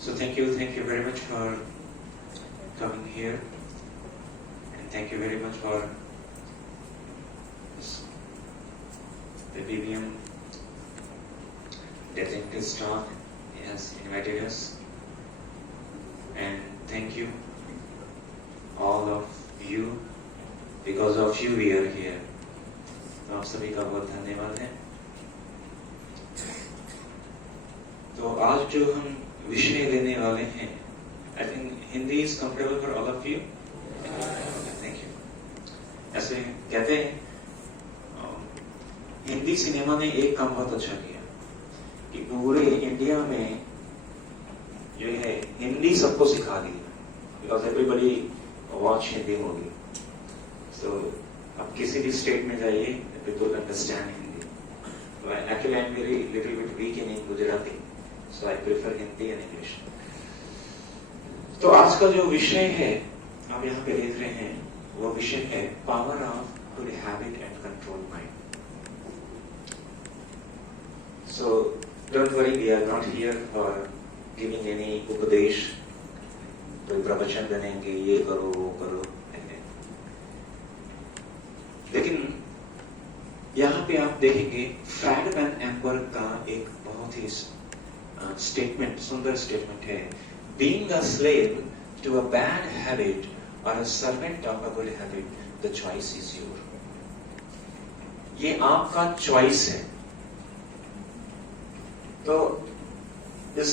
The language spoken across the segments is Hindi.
So thank you very much for coming here, and thank you very much for the BBM designated staff has invited us, and thank you all of you, because of you we are here. तो आप सभी का बहुत धन्यवाद है। तो आज जो हम विषय लेने वाले हैं, I think Hindi is comfortable for all of you. Thank you. ऐसे कहते हैं हिंदी सिनेमा ने एक काम बहुत अच्छा किया कि पूरे इंडिया में जो है हिंदी सबको सिखा दी, because everybody watch Hindi movie. So आप किसी भी स्टेट में जाइए, people understand Hindi. So actually I'm very little bit weak in Gujarati, so I prefer Hindi and English. तो आज का जो विषय है आप यहाँ पे देख रहे हैं, वो विषय है power of good habit and control mind. So don't worry, we are not here for giving any उपदेश, कोई प्रवचन देंगे ये करो वो करो, लेकिन यहाँ पे आप देखेंगे फ्रैड वैन एम्पर का एक बहुत ही स्टेटमेंट, सुंदर स्टेटमेंट है। Being a slave to a bad habit और a servant of a good habit, the choice is your. ये आपका चॉइस है। तो इस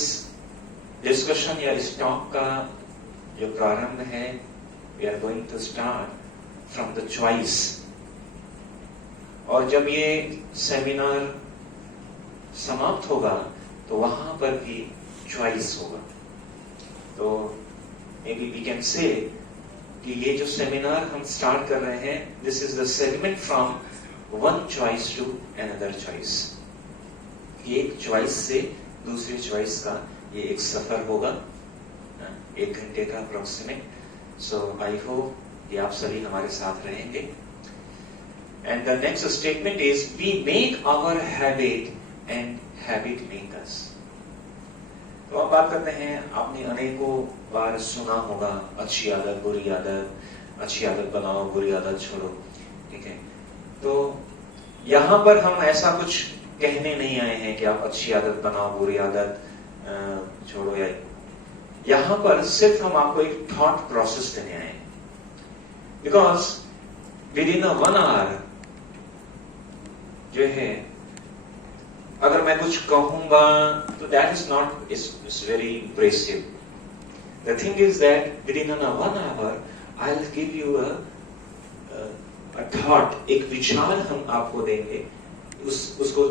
डिस्कशन या इस टॉक का जो प्रारंभ है, we are going to start from the choice. और जब ये सेमिनार समाप्त होगा तो वहां पर भी चॉइस होगा। तो may be we can say कि ये जो सेमिनार हम स्टार्ट कर रहे हैं, this is the segment from one choice to another choice. एक चॉइस से दूसरी चॉइस का ये एक सफर होगा, 1 घंटे का अप्रोक्सीमेट। सो आई होप कि आप सभी हमारे साथ रहेंगे। And the next statement is, we make our habit and habit make us. तो अब बात करते हैं, आपने अनेकों बार सुना होगा अच्छी आदत बुरी आदत, अच्छी आदत बनाओ बुरी आदत छोड़ो, ठीक है। तो यहाँ पर हम ऐसा कुछ कहने नहीं आए हैं कि आप अच्छी आदत बनाओ बुरी आदत छोड़ो, या यहाँ पर सिर्फ हम आपको एक थॉट प्रोसेस देने आए हैं। बिकॉज विद इन 1 आवर जो है, अगर मैं कुछ कहूंगा तो that is not is very impressive. The thing is that with in 1 hour I will give you a thought, एक विचार हम आपको देंगे, उसको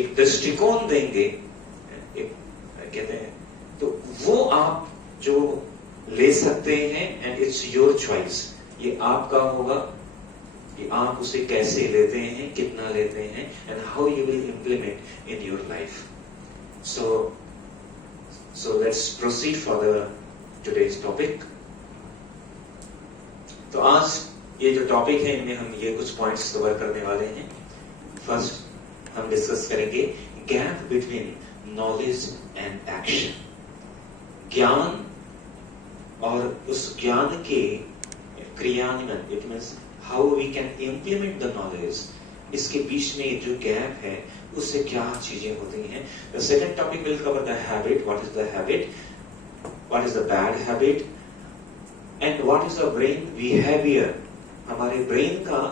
एक दृष्टिकोण देंगे, एक कहते हैं, तो वो आप जो ले सकते हैं, एंड इट्स योर चॉइस। ये आपका होगा कि आप उसे कैसे लेते हैं, कितना लेते हैं, and how you will implement in your life. So let's proceed for the today's topic. तो आज ये जो टॉपिक है, इनमें हम ये कुछ पॉइंट्स कवर करने वाले हैं। फर्स्ट हम डिस्कस करेंगे gap between knowledge and action. ज्ञान और उस ज्ञान के क्रियान्वयन, it means how we can implement the knowledge, इसके बीच में जो गैप है उससे क्या चीजें होती हैं। The second topic will cover the habit, what is the habit, what is the bad habit, and what is the brain behavior, हमारे brain का,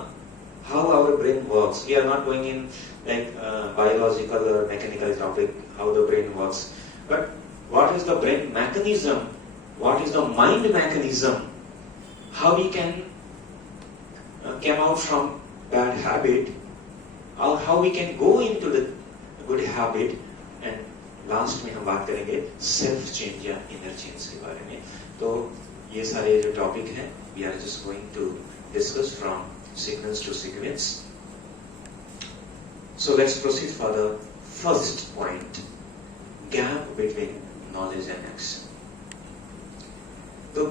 how our brain works. We are not going in like biological or mechanical topic, how the brain works, but what is the brain mechanism, what is the mind mechanism, how we can came out from bad habit, or how we can go into the good habit, and last में हम बात करेंगे सेल्फ चेंज या इनर चेंज के बारे में। तो ये सारे जो टॉपिक हैं, we are just going to discuss from sequence to sequence. So let's proceed for the first point, gap between knowledge and action. तो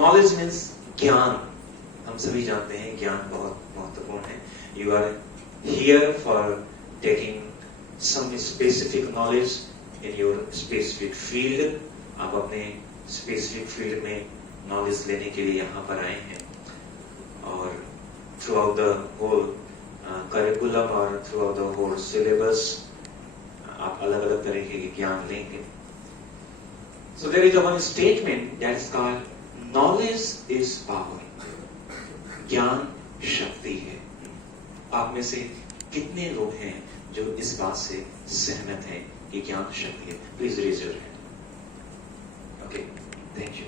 knowledge means ज्ञान। हम सभी जानते हैं ज्ञान बहुत महत्वपूर्ण है। You are here for taking some specific knowledge in your specific field, आप अपने स्पेसिफिक फील्ड में नॉलेज लेने के लिए यहाँ पर आए हैं और throughout the whole curriculum और throughout the whole syllabus आप अलग अलग तरीके के ज्ञान लेंगे. So there is a one statement that is called knowledge is power. ज्ञान शक्ति है. आप में से कितने लोग हैं जो इस बात से सहमत हैं कि ज्ञान शक्ति है? Please raise your hand. Okay, thank you.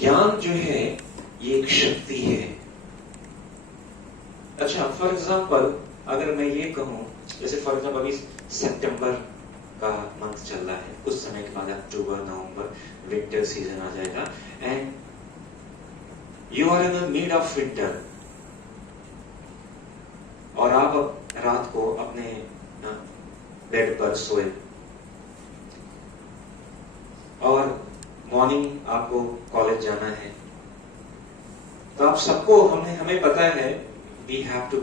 ज्ञान जो है ये एक शक्ति है. अच्छा, फॉर एग्जाम्पल अगर मैं ये कहूं, जैसे फॉर एग्जाम्पल अभी सितंबर का मंथ चल रहा है, कुछ समय के बाद अक्टूबर नवंबर विंटर सीजन आ जाएगा and you are in the mid of winter और आप रात को अपने बेड पर सोए और मॉर्निंग आपको कॉलेज जाना है. तो आप सबको हमें पता है we have to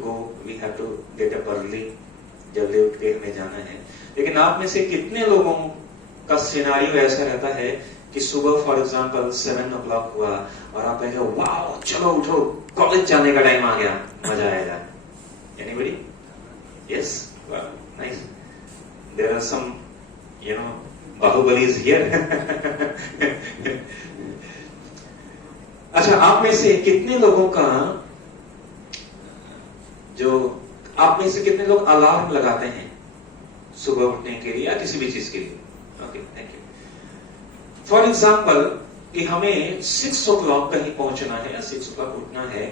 get up early, जल्दी उठ के हमें जाना है. लेकिन आप में से कितने लोगों का सिनेरियो ऐसा रहता है कि सुबह फॉर एग्जांपल 7 o'clock हुआ और आप कहेंगे वाओ चलो उठो कॉलेज जाने का टाइम आ गया, मजा आएगा. Anybody? Yes, nice. There are some Baahubalis here. अच्छा, आप में से कितने लोगों का आप में से कितने लोग अलार्म लगाते हैं सुबह उठने के लिए या किसी भी चीज के लिए? Okay, thank you. For example कि हमें 6 o'clock कहीं पहुंचना है या 6 o'clock उठना है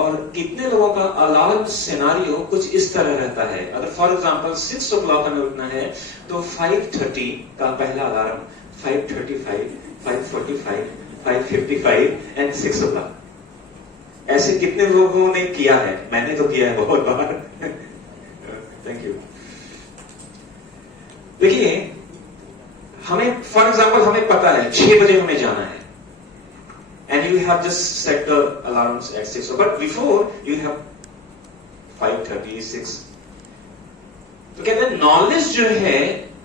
और कितने लोगों का अलार्म सिनेरियो कुछ इस तरह रहता है. अगर फॉर एग्जाम्पल 6 o'clock हमें उठना है तो 5:30 का पहला अलार्म, 5:35, 5:45, 5:55 एंड 6 o'clock. ऐसे कितने लोगों ने किया है? मैंने तो किया है बहुत बार. Thank you. देखिए, हमें फॉर एग्जाम्पल हमें पता है 6 बजे हमें जाना है and you have just set the alarms at 6, but before you have 5:30, 6. तो कहते हैं नॉलेज जो है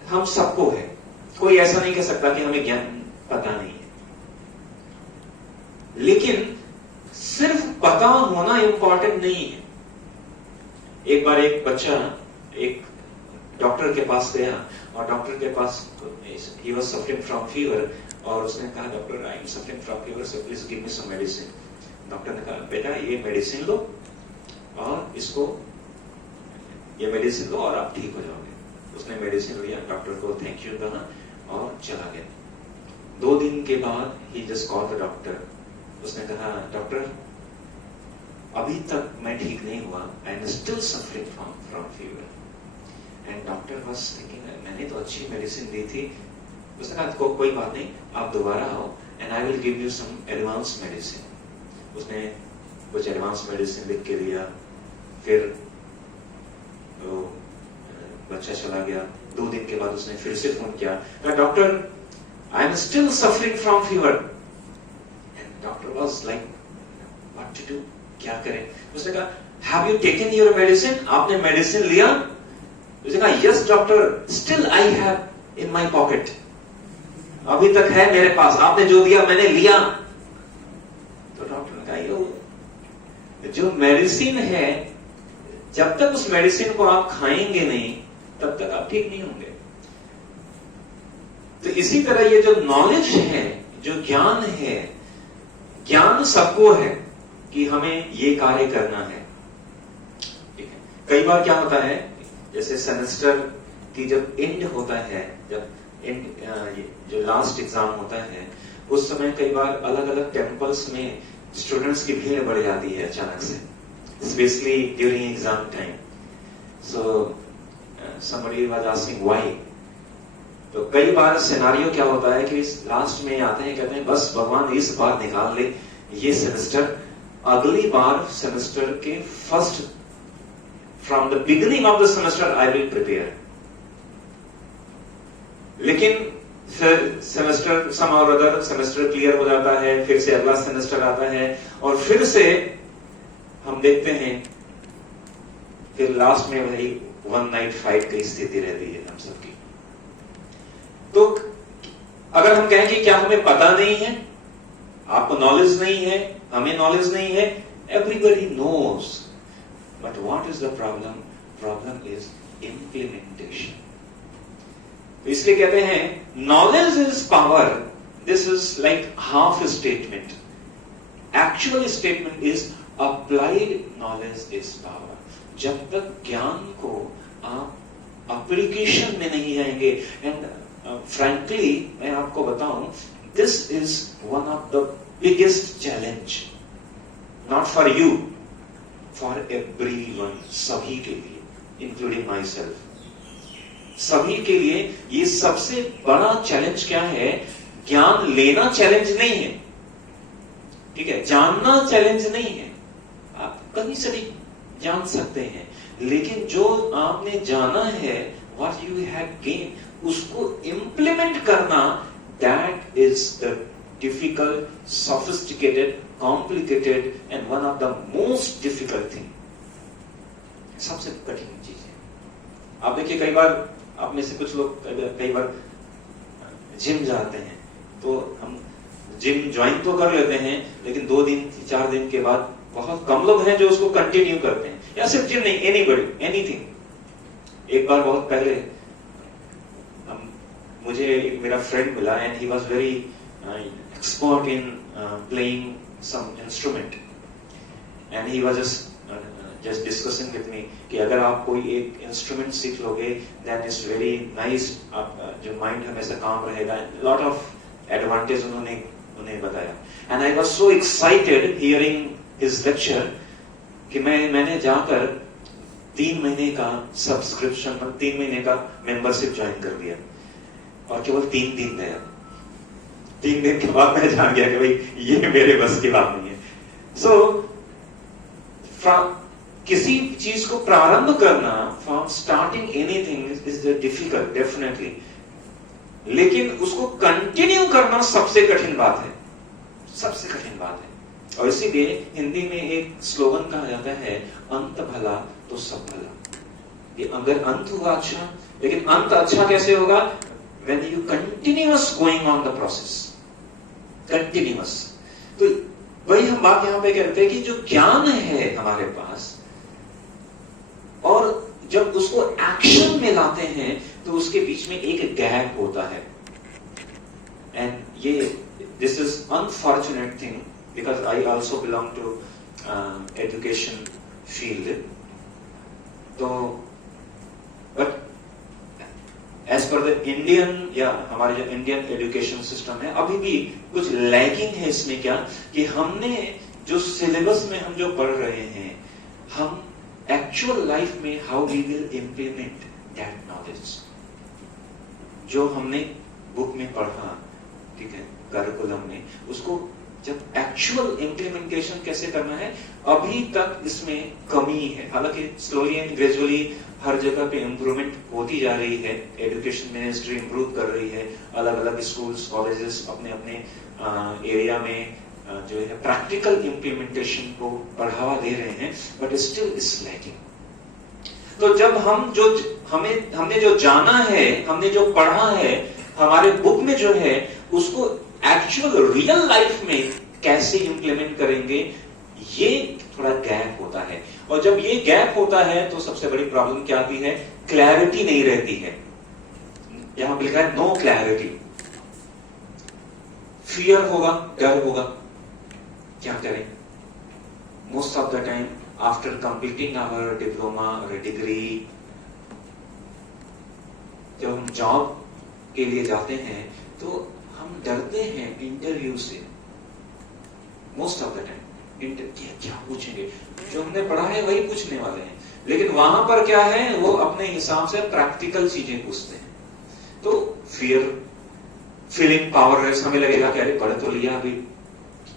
हम सबको है. कोई ऐसा नहीं कह सकता कि हमें ज्ञान पता नहीं है. लेकिन सिर्फ पता होना इंपॉर्टेंट नहीं है. एक बार एक बच्चा एक डॉक्टर के पास गया और डॉक्टर के पास ही वाज सफरिंग फ्रॉम फीवर और उसने कहा doctor I am suffering from fever so please give me some medicine. Doctor ने कहा बेटा ये मेडिसिन लो और ये मेडिसिन लो और आप ठीक हो जाओगे. उसने मेडिसिन लिया, डॉक्टर को थैंक यू कहा और चला गया. 2 दिन के बाद ही जस्ट कॉल्ड द डॉक्टर. उसने कहा डॉक्टर अभी तक मैं ठीक नहीं हुआ, आई am still suffering from fever. And doctor was thinking मैंने तो अच्छी मेडिसिन दी थी. उसने कहा कोई बात नहीं, आप दोबारा आओ and I will give you some advance medicine. उसने कुछ एडवांस मेडिसिन लिख के दिया. फिर तो बच्चा चला गया. 2 दिन के बाद उसने फिर से फोन किया, कहा doctor I am still suffering from fever. Doctor was like what to do, क्या करें. उसने कहा have you taken your medicine, आपने मेडिसिन लिया? उसने कहा yes doctor, still I have in my pocket, अभी तक है मेरे पास, आपने जो दिया मैंने लिया. तो डॉक्टर ने कहा यो जो मेडिसिन है जब तक उस मेडिसिन को आप खाएंगे नहीं तब तक आप ठीक नहीं होंगे. तो इसी तरह ये जो नॉलेज है, जो ज्ञान है, ज्ञान सबको है कि हमें ये कार्य करना है. ठीक है. कई बार क्या होता है, जैसे सेमेस्टर की जब एंड होता है, जब जो लास्ट एग्जाम होता है, उस समय कई बार अलग अलग टेम्पल्स में स्टूडेंट्स की भीड़ बढ़ जाती है अचानक से, specially during exam time. So somebody was asking why. तो कई बार सिनारियो क्या होता है कि लास्ट में आते हैं, कहते हैं बस भगवान इस बार निकाल ले ये सेमेस्टर, अगली बार सेमेस्टर के first from the beginning of the semester I will prepare. लेकिन फिर सेमेस्टर समाउ अदर सेमेस्टर क्लियर हो जाता है, फिर से अगला सेमेस्टर आता है और फिर से हम देखते हैं फिर लास्ट में वही 1 नाइट फाइट की स्थिति रहती है हम सबकी. तो अगर हम कहें कि क्या हमें पता नहीं है, आपको नॉलेज नहीं है, हमें नॉलेज नहीं है, everybody knows, but what is the problem? Problem is implementation. तो इसलिए कहते हैं knowledge is power, this is like half statement, actual statement is applied knowledge is power. जब तक ज्ञान को आप एप्लीकेशन में नहीं आएंगे, एंड फ्रैंकली मैं आपको बताऊं, this is one of the biggest challenge, not for you, for everyone, सभी के लिए, इंक्लूडिंग माई सेल्फ। सभी के लिए ये सबसे बड़ा चैलेंज क्या है? ज्ञान लेना चैलेंज नहीं है, ठीक है, जानना चैलेंज नहीं है, आप कहीं से भी जान सकते हैं, लेकिन जो आपने जाना है, what you have gained, उसको इंप्लीमेंट करना, that is the difficult, sophisticated, complicated and one of the most difficult thing, सबसे कठिन चीज है। आप देखिए कई बार आप में से कुछ लोग कई बार जिम जाते हैं, तो हम जिम ज्वाइन तो कर लेते हैं, लेकिन 2 दिन 4 दिन के बाद बहुत कम लोग हैं जो उसको कंटिन्यू करते हैं, या सिर्फ जिम नहीं, एनीबडी, एनीथिंग। एक बार बहुत पहले मुझे मेरा फ्रेंड मिला, and he was very expert in playing some instrument, and he was just discussing with me कि अगर आप कोई एक इंस्ट्रूमेंट सीख लोगे, देन इट्स वेरी नाइस, आप जो माइंड हमेशा काम रहेगा, लॉट ऑफ एडवांटेज उन्हें बताया। And I was so excited hearing his lecture कि मैंने जाकर 3 महीने का सब्सक्रिप्शन, 3 महीने का मेंबरशिप ज्वाइन कर दिया, और केवल 3 दिन गया। 3 दिन के बाद मैं जान गया कि भाई ये मेरे बस की बात नहीं है। सो किसी चीज को प्रारंभ करना, from starting anything is difficult definitely, लेकिन उसको कंटिन्यू करना सबसे कठिन बात है, सबसे कठिन बात है। और इसीलिए हिंदी में एक स्लोगन कहा जाता है, अंत भला तो सब भला। ये अगर अंत हुआ अच्छा, लेकिन अंत अच्छा कैसे होगा? When you continuous going on the process, continuous। तो वही हम बात यहां पे कहते हैं कि जो ज्ञान है हमारे पास, और जब उसको एक्शन में लाते हैं तो उसके बीच में एक गैप होता है, एंड ये this is unfortunate thing, because I also belong to education field. तो but as per the Indian, या हमारे जो इंडियन एजुकेशन सिस्टम है, अभी भी कुछ लैगिंग है इसमें। क्या कि हमने जो सिलेबस में हम जो पढ़ रहे हैं, हम एक्चुअल लाइफ में how we will implement that knowledge, जो हमने बुक में पढ़ा, ठीक है, करिकुलम में, उसको जब एक्चुअल इंप्लीमेंटेशन कैसे करना है, अभी तक इसमें कमी है। हालांकि स्लोली एंड ग्रेजुअली हर जगह पे इंप्रूवमेंट होती जा रही है, एजुकेशन मिनिस्ट्री इंप्रूव कर रही है, अलग अलग स्कूल्स कॉलेजेस अपने अपने एरिया में जो है प्रैक्टिकल इंप्लीमेंटेशन को बढ़ावा दे रहे हैं, बट स्टिल इज लैकिंग। तो जब हमने जो जाना है, हमने जो पढ़ा है, हमारे बुक में जो है, उसको एक्चुअल रियल लाइफ में कैसे इंप्लीमेंट करेंगे, ये थोड़ा गैप होता है। और जब ये गैप होता है तो सबसे बड़ी प्रॉब्लम क्या आती है? क्लैरिटी नहीं रहती है। यहां पे लिखा है नो क्लैरिटी, फियर होगा, डर होगा, क्या करें? Most of the time after completing our diploma और डिग्री, जब हम जॉब के लिए जाते हैं तो हम डरते हैं इंटरव्यू से, मोस्ट ऑफ द टाइम। क्या पूछेंगे? जो हमने पढ़ा है वही पूछने वाले हैं, लेकिन वहां पर क्या है, वो अपने हिसाब से प्रैक्टिकल चीजें पूछते हैं। तो फियर, फीलिंग पावरलेस, हमें लगेगा कि अरे पढ़ तो लिया, अभी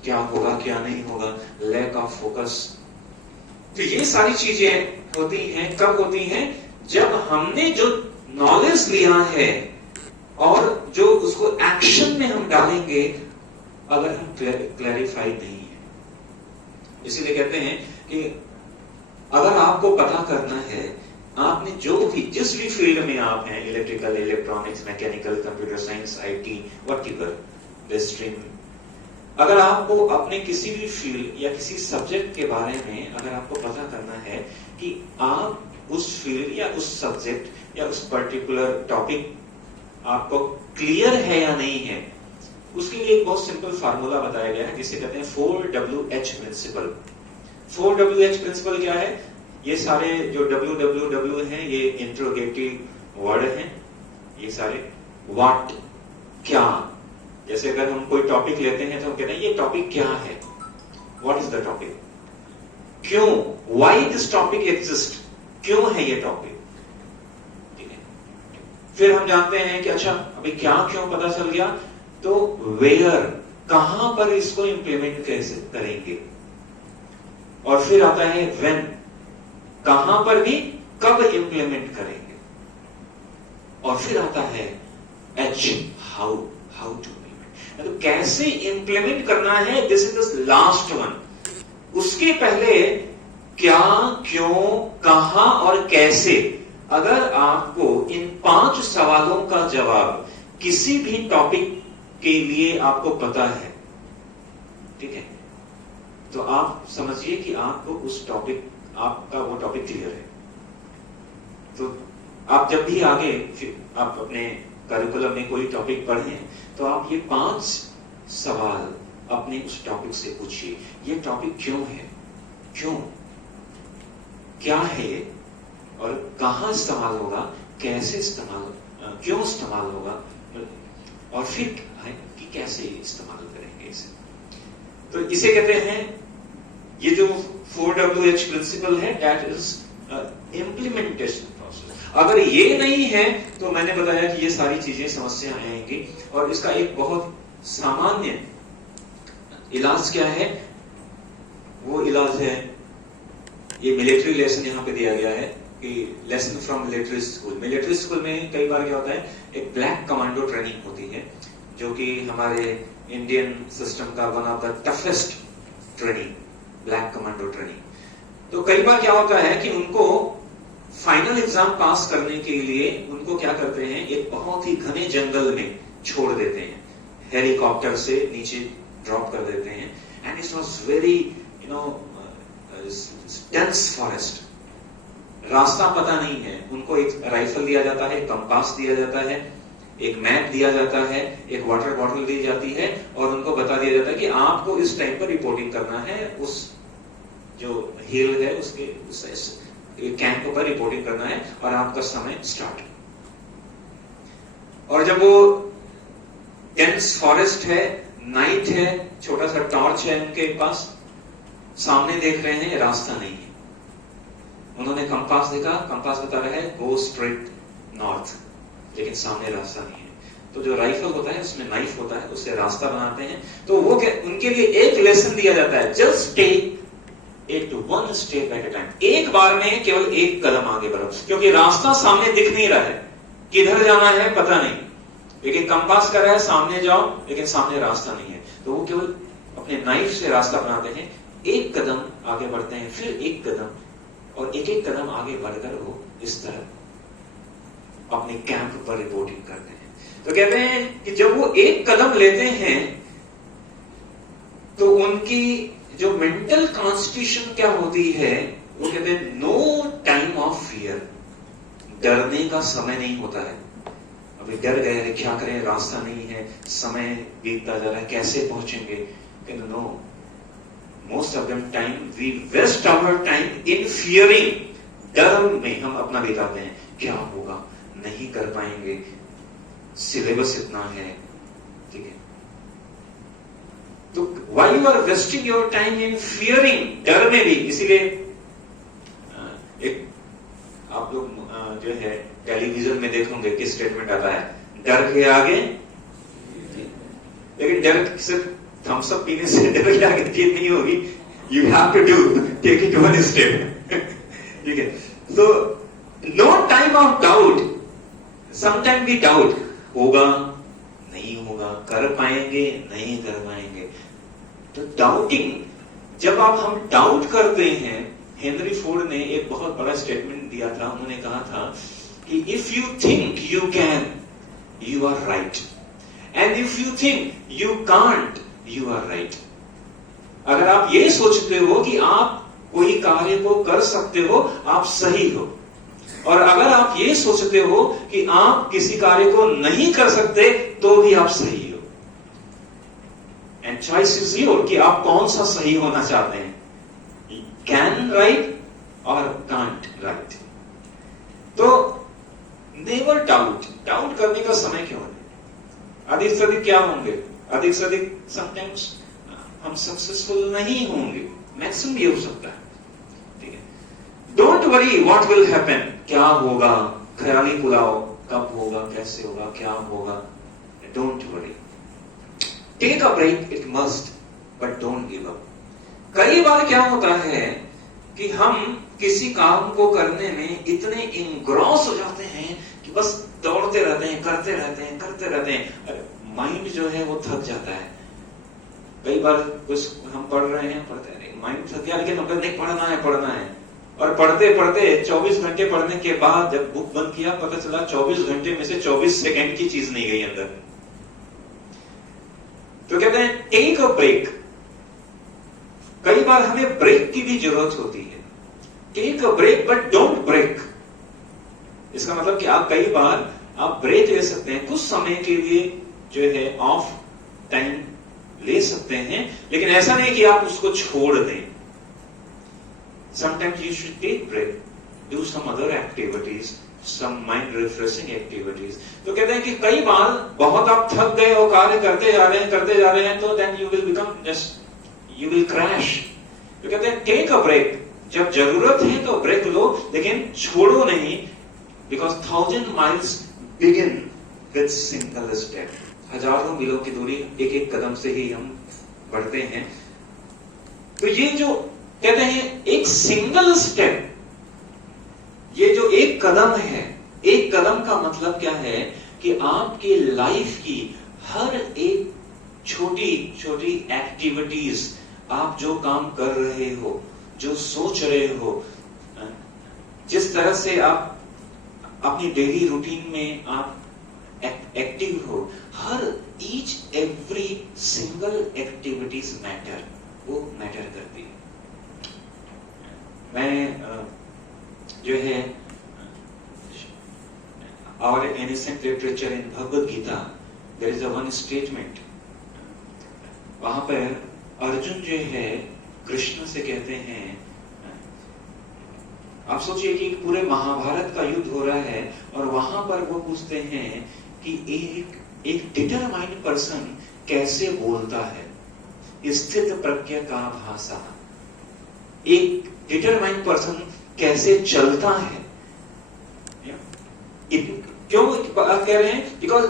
क्या होगा क्या नहीं होगा, लैक ऑफ फोकस। तो ये सारी चीजें होती हैं, कब होती हैं? जब हमने जो नॉलेज लिया है और जो उसको एक्शन में हम डालेंगे, अगर हम क्लैरिफाइड नहीं है। इसीलिए कहते हैं कि अगर आपको पता करना है आपने जो भी जिस भी फील्ड में आप हैं, electrical, electronics, mechanical, computer science, IT, whatever stream, अगर आपको अपने किसी भी फील्ड या किसी सब्जेक्ट के बारे में अगर आपको पता करना है कि आप उस फील्ड या उस सब्जेक्ट या उस पर्टिकुलर टॉपिक आपको क्लियर है या नहीं है, उसके लिए एक बहुत सिंपल फार्मूला बताया गया है जिसे कहते हैं 4WH प्रिंसिपल। 4WH प्रिंसिपल क्या है? ये सारे जो WWW हैं ये इंट्रोगेटिव वर्ड हैं। ये सारे व्हाट, क्या, जैसे अगर हम कोई टॉपिक लेते हैं तो हम कहते हैं ये टॉपिक क्या है, व्हाट इज द टॉपिक, क्यों, व्हाई दिस टॉपिक एग्जिस्ट, क्यों है ये टॉपिक। ठीक है, फिर हम जानते हैं कि अच्छा अभी क्या क्यों पता चल गया, तो वेयर, कहां पर इसको इंप्लीमेंट कैसे करेंगे, और फिर आता है व्हेन, कहां पर भी कब इंप्लीमेंट करेंगे, और फिर आता है एच, हाउ टू इंप्लीमेंट, तो कैसे इंप्लीमेंट करना है, this is the last one. उसके पहले क्या, क्यों, कहां और कैसे, अगर आपको इन 5 सवालों का जवाब किसी भी टॉपिक के लिए आपको पता है, ठीक है, तो आप समझिए कि आपको उस टॉपिक, आपका वो टॉपिक क्लियर है। तो आप जब भी आगे आप अपने करिकुलम में कोई टॉपिक पढ़ें तो आप ये 5 सवाल अपने उस टॉपिक से पूछिए। ये टॉपिक क्यों है, क्यों, क्या है, और कहां इस्तेमाल होगा, कैसे इस्तेमाल, क्यों इस्तेमाल होगा, और फिर है कि कैसे इस्तेमाल करेंगे इसे। तो इसे कहते हैं, ये जो 4WH प्रिंसिपल है, दैट इज इम्प्लीमेंटेशन प्रोसेस। अगर ये नहीं है तो मैंने बताया कि ये सारी चीजें समस्या आएंगी, और इसका एक बहुत सामान्य इलाज क्या है, वो इलाज है, ये मिलिट्री लेसन यहां पे दिया गया है कि lesson from military school. Military school में कई बार क्या होता है, एक ब्लैक कमांडो ट्रेनिंग होती है, जो कि हमारे इंडियन सिस्टम का one of the toughest training, black commando training. तो कई बार क्या होता है कि उनको फाइनल एग्जाम पास करने के लिए उनको क्या करते हैं, एक बहुत ही घने जंगल में छोड़ देते हैं, हेलीकॉप्टर से नीचे ड्रॉप कर देते हैं, and it was very dense forest, रास्ता पता नहीं है, उनको एक राइफल दिया जाता है, कंपास दिया जाता है, एक मैप दिया जाता है, एक वाटर बॉटल दी जाती है, और उनको बता दिया जाता है कि आपको इस टाइम पर रिपोर्टिंग करना है, उस जो हिल है उसके उस कैंप पर रिपोर्टिंग करना है, और आपका समय स्टार्ट। और जब वो डेंस फॉरेस्ट है, नाइट है, छोटा सा टॉर्च है उनके पास, सामने देख रहे हैं रास्ता नहीं है, उन्होंने कंपास देखा, कंपास बता रहा है गो स्ट्रेट नॉर्थ, लेकिन सामने रास्ता नहीं है। तो जो राइफल होता है उसमें नाइफ होता है, उससे रास्ता बनाते हैं। तो वो उनके लिए एक लेसन दिया जाता है, just take it one step at a time, एक बार में केवल एक कदम आगे बढ़ो, क्योंकि रास्ता सामने दिख नहीं रहा है, किधर जाना है पता नहीं, लेकिन कंपास कर रहा है सामने जाओ, लेकिन सामने रास्ता नहीं है। तो वो केवल अपने नाइफ से रास्ता बनाते हैं, एक कदम आगे बढ़ते हैं, फिर एक कदम, और एक एक कदम आगे बढ़कर वो इस तरह अपने कैंप पर रिपोर्टिंग करते हैं। तो कहते हैं कि जब वो एक कदम लेते हैं तो उनकी जो मेंटल कॉन्स्टिट्यूशन क्या होती है, वो कहते हैं नो टाइम ऑफ फियर, डरने का समय नहीं होता है। अभी डर गए हैं, क्या करें, रास्ता नहीं है, समय बीतता जा रहा है, कैसे पहुंचेंगे, कहते no, most of the time we waste our time in fearing, डर में हम अपना बिताते हैं, क्या होगा, नहीं कर पाएंगे, सिलेबस इतना है, ठीक है। तो why you are wasting your time in fearing, डर में भी। इसीलिए एक आप लोग जो है टेलीविजन में देखोगे कि स्टेटमेंट आता है, डर के आगे, लेकिन डर सिर्फ थम्स अप पीने से डर के आगे जीत नहीं होगी, you have to do, take it one step, ठीक है। तो no time of doubt, sometime we doubt, होगा नहीं होगा, कर पाएंगे नहीं कर पाएंगे। तो डाउटिंग, जब हम डाउट करते हैं हेनरी फोर्ड ने एक बहुत बड़ा स्टेटमेंट दिया था। उन्होंने कहा था कि if you think you can, you are right, and if you think you can't, you are right. अगर आप ये सोचते हो कि आप कोई कार्य को कर सकते हो, आप सही हो। और अगर आप ये सोचते हो कि आप किसी कार्य को नहीं कर सकते, तो भी आप सही हो। एंड चॉइस इज योर कि आप कौन सा सही होना चाहते हैं, कैन राइट और कांट राइट। तो नेवर डाउट, डाउट करने का समय क्यों है? अधिक से अधिक क्या होंगे, अधिक से अधिक समटाइम्स हम सक्सेसफुल नहीं होंगे, मैक्सिमम ये हो सकता है। ठीक है, don't worry what will happen, क्या होगा, ख्याली बुलाओ, कब होगा, कैसे होगा, क्या होगा, don't worry. Take a break, it must, but don't give up. कई बार क्या होता है कि हम किसी काम को करने में इतने इंग्रॉस हो जाते हैं कि बस दौड़ते रहते हैं, करते रहते हैं, करते रहते हैं, माइंड जो है वो थक जाता है। कई बार कुछ हम पढ़ रहे हैं, पढ़ते हैं, माइंड थक गया, लेकिन हम नहीं, पढ़ना है, पढ़ना है। और पढ़ते पढ़ते 24 घंटे पढ़ने के बाद जब बुक बंद किया, पता चला 24 घंटे में से 24 सेकंड की चीज नहीं गई अंदर। तो कहते हैं टेक अ ब्रेक। कई बार हमें ब्रेक की भी जरूरत होती है। Take a break but don't break. इसका मतलब कि आप कई बार आप ब्रेक ले सकते हैं, कुछ समय के लिए जो है ऑफ टाइम ले सकते हैं, लेकिन ऐसा नहीं कि आप उसको छोड़ दें। Sometimes you should take break, do some other activities, some mind refreshing activities. तो कहते हैं कि कई बार बहुत आप थक गए और कार्य करते जा रहे हैं, तो then you will become just, you will crash. तो कहते हैं take a break. जब जरूरत है तो ब्रेक लो, लेकिन छोड़ो नहीं, because 1000 miles begin with single step. हजारों मीलों की दूरी एक एक कदम से ही हम बढ़ते हैं। तो ये जो कहते हैं एक सिंगल स्टेप, ये जो एक कदम है, एक कदम का मतलब क्या है कि आपकी लाइफ की हर एक छोटी छोटी एक्टिविटीज, आप जो काम कर रहे हो, जो सोच रहे हो, जिस तरह से आप अपनी डेली रूटीन में आप एक्टिव हो, हर each every single activities matter, वो मैटर करती है। मैं जो है और ancient literature in Bhagavad Gita, there is a one statement, वहां पर अर्जुन जो है कृष्ण से कहते हैं, आप सोचिए कि पूरे महाभारत का युद्ध हो रहा है और वहां पर वो पूछते हैं कि एक डिटरमाइंड पर्सन कैसे बोलता है, स्थित प्रज्ञ का भाषा, एक डिटरमाइंड पर्सन कैसे चलता है। क्यों कह रहे हैं? बिकॉज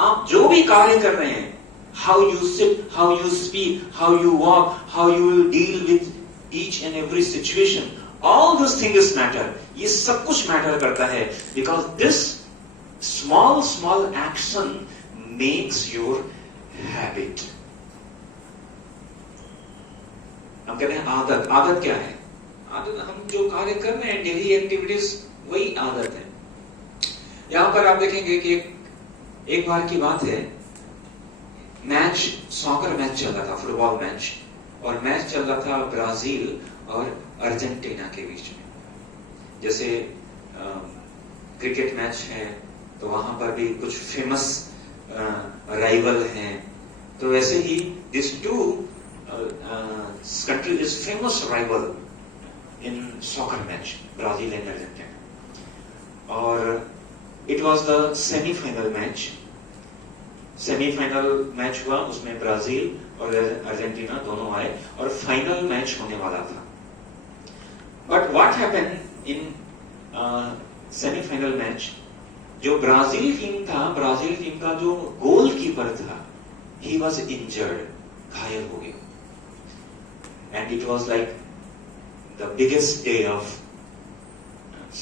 आप जो भी कार्य कर रहे हैं, how you sit, how you speak, how you walk, how you will deal with each and every situation, all this things matter. ये सब कुछ मैटर करता है, because this small small action makes your habit. हम कहते हैं आदत। आदत क्या है? आदत हम जो कार्य कर रहे हैं, डेली एक्टिविटीज, वही आदत है। यहां पर आप देखेंगे कि एक बार की बात है, मैच, सॉकर मैच चल रहा था, फुटबॉल मैच, और मैच चल रहा था ब्राजील और अर्जेंटीना के बीच में। जैसे क्रिकेट मैच है तो वहां पर भी कुछ फेमस राइवल हैं, तो वैसे ही this two country is famous rival in soccer match, Brazil and Argentina. और it was the semi-final match. Semifinal match हुआ, उसमें ब्राजील और अर्जेंटीना दोनों आए और फाइनल मैच होने वाला था। But what happened in semifinal match, जो ब्राजील टीम था, ब्राजील टीम का जो गोलकीपर था, ही वाज इंजर्ड, घायल हो गया। And it was like the biggest day of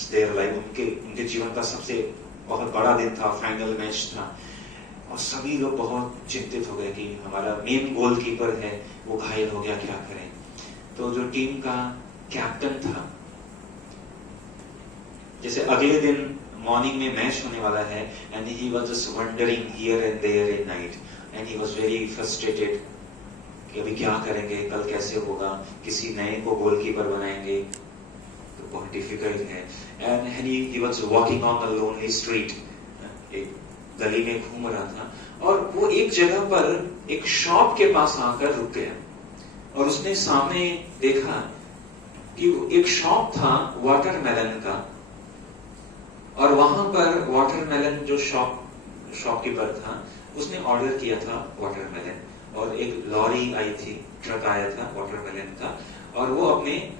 their life. उनके जीवन का सबसे बहुत बड़ा दिन था, फाइनल मैच था, और सभी लोग बहुत चिंतित हो गए कि हमारा मेन गोलकीपर है वो घायल हो गया, क्या करें। तो जो टीम का कैप्टन था। जैसे अगले दिन मॉर्निंग में मैच होने वाला है and he was just wondering here and there in night and he was very frustrated कि अभी क्या करेंगे, कल कैसे होगा, किसी नए को गोलकीपर बनाएंगे तो बहुत डिफिकल्ट है। And he was walking on the lonely street, एक गली में घूम रहा था और वो एक जगह पर एक शॉप के पास आकर रुक गया और उसने सामने देखा कि एक शॉप था वाटरमेलन का और वहां पर वाटरमेलन जो शॉपकीपर था उसने ऑर्डर किया था वाटरमेलन और एक लॉरी आई थी, ट्रक आया था वाटरमेलन का और वो अपने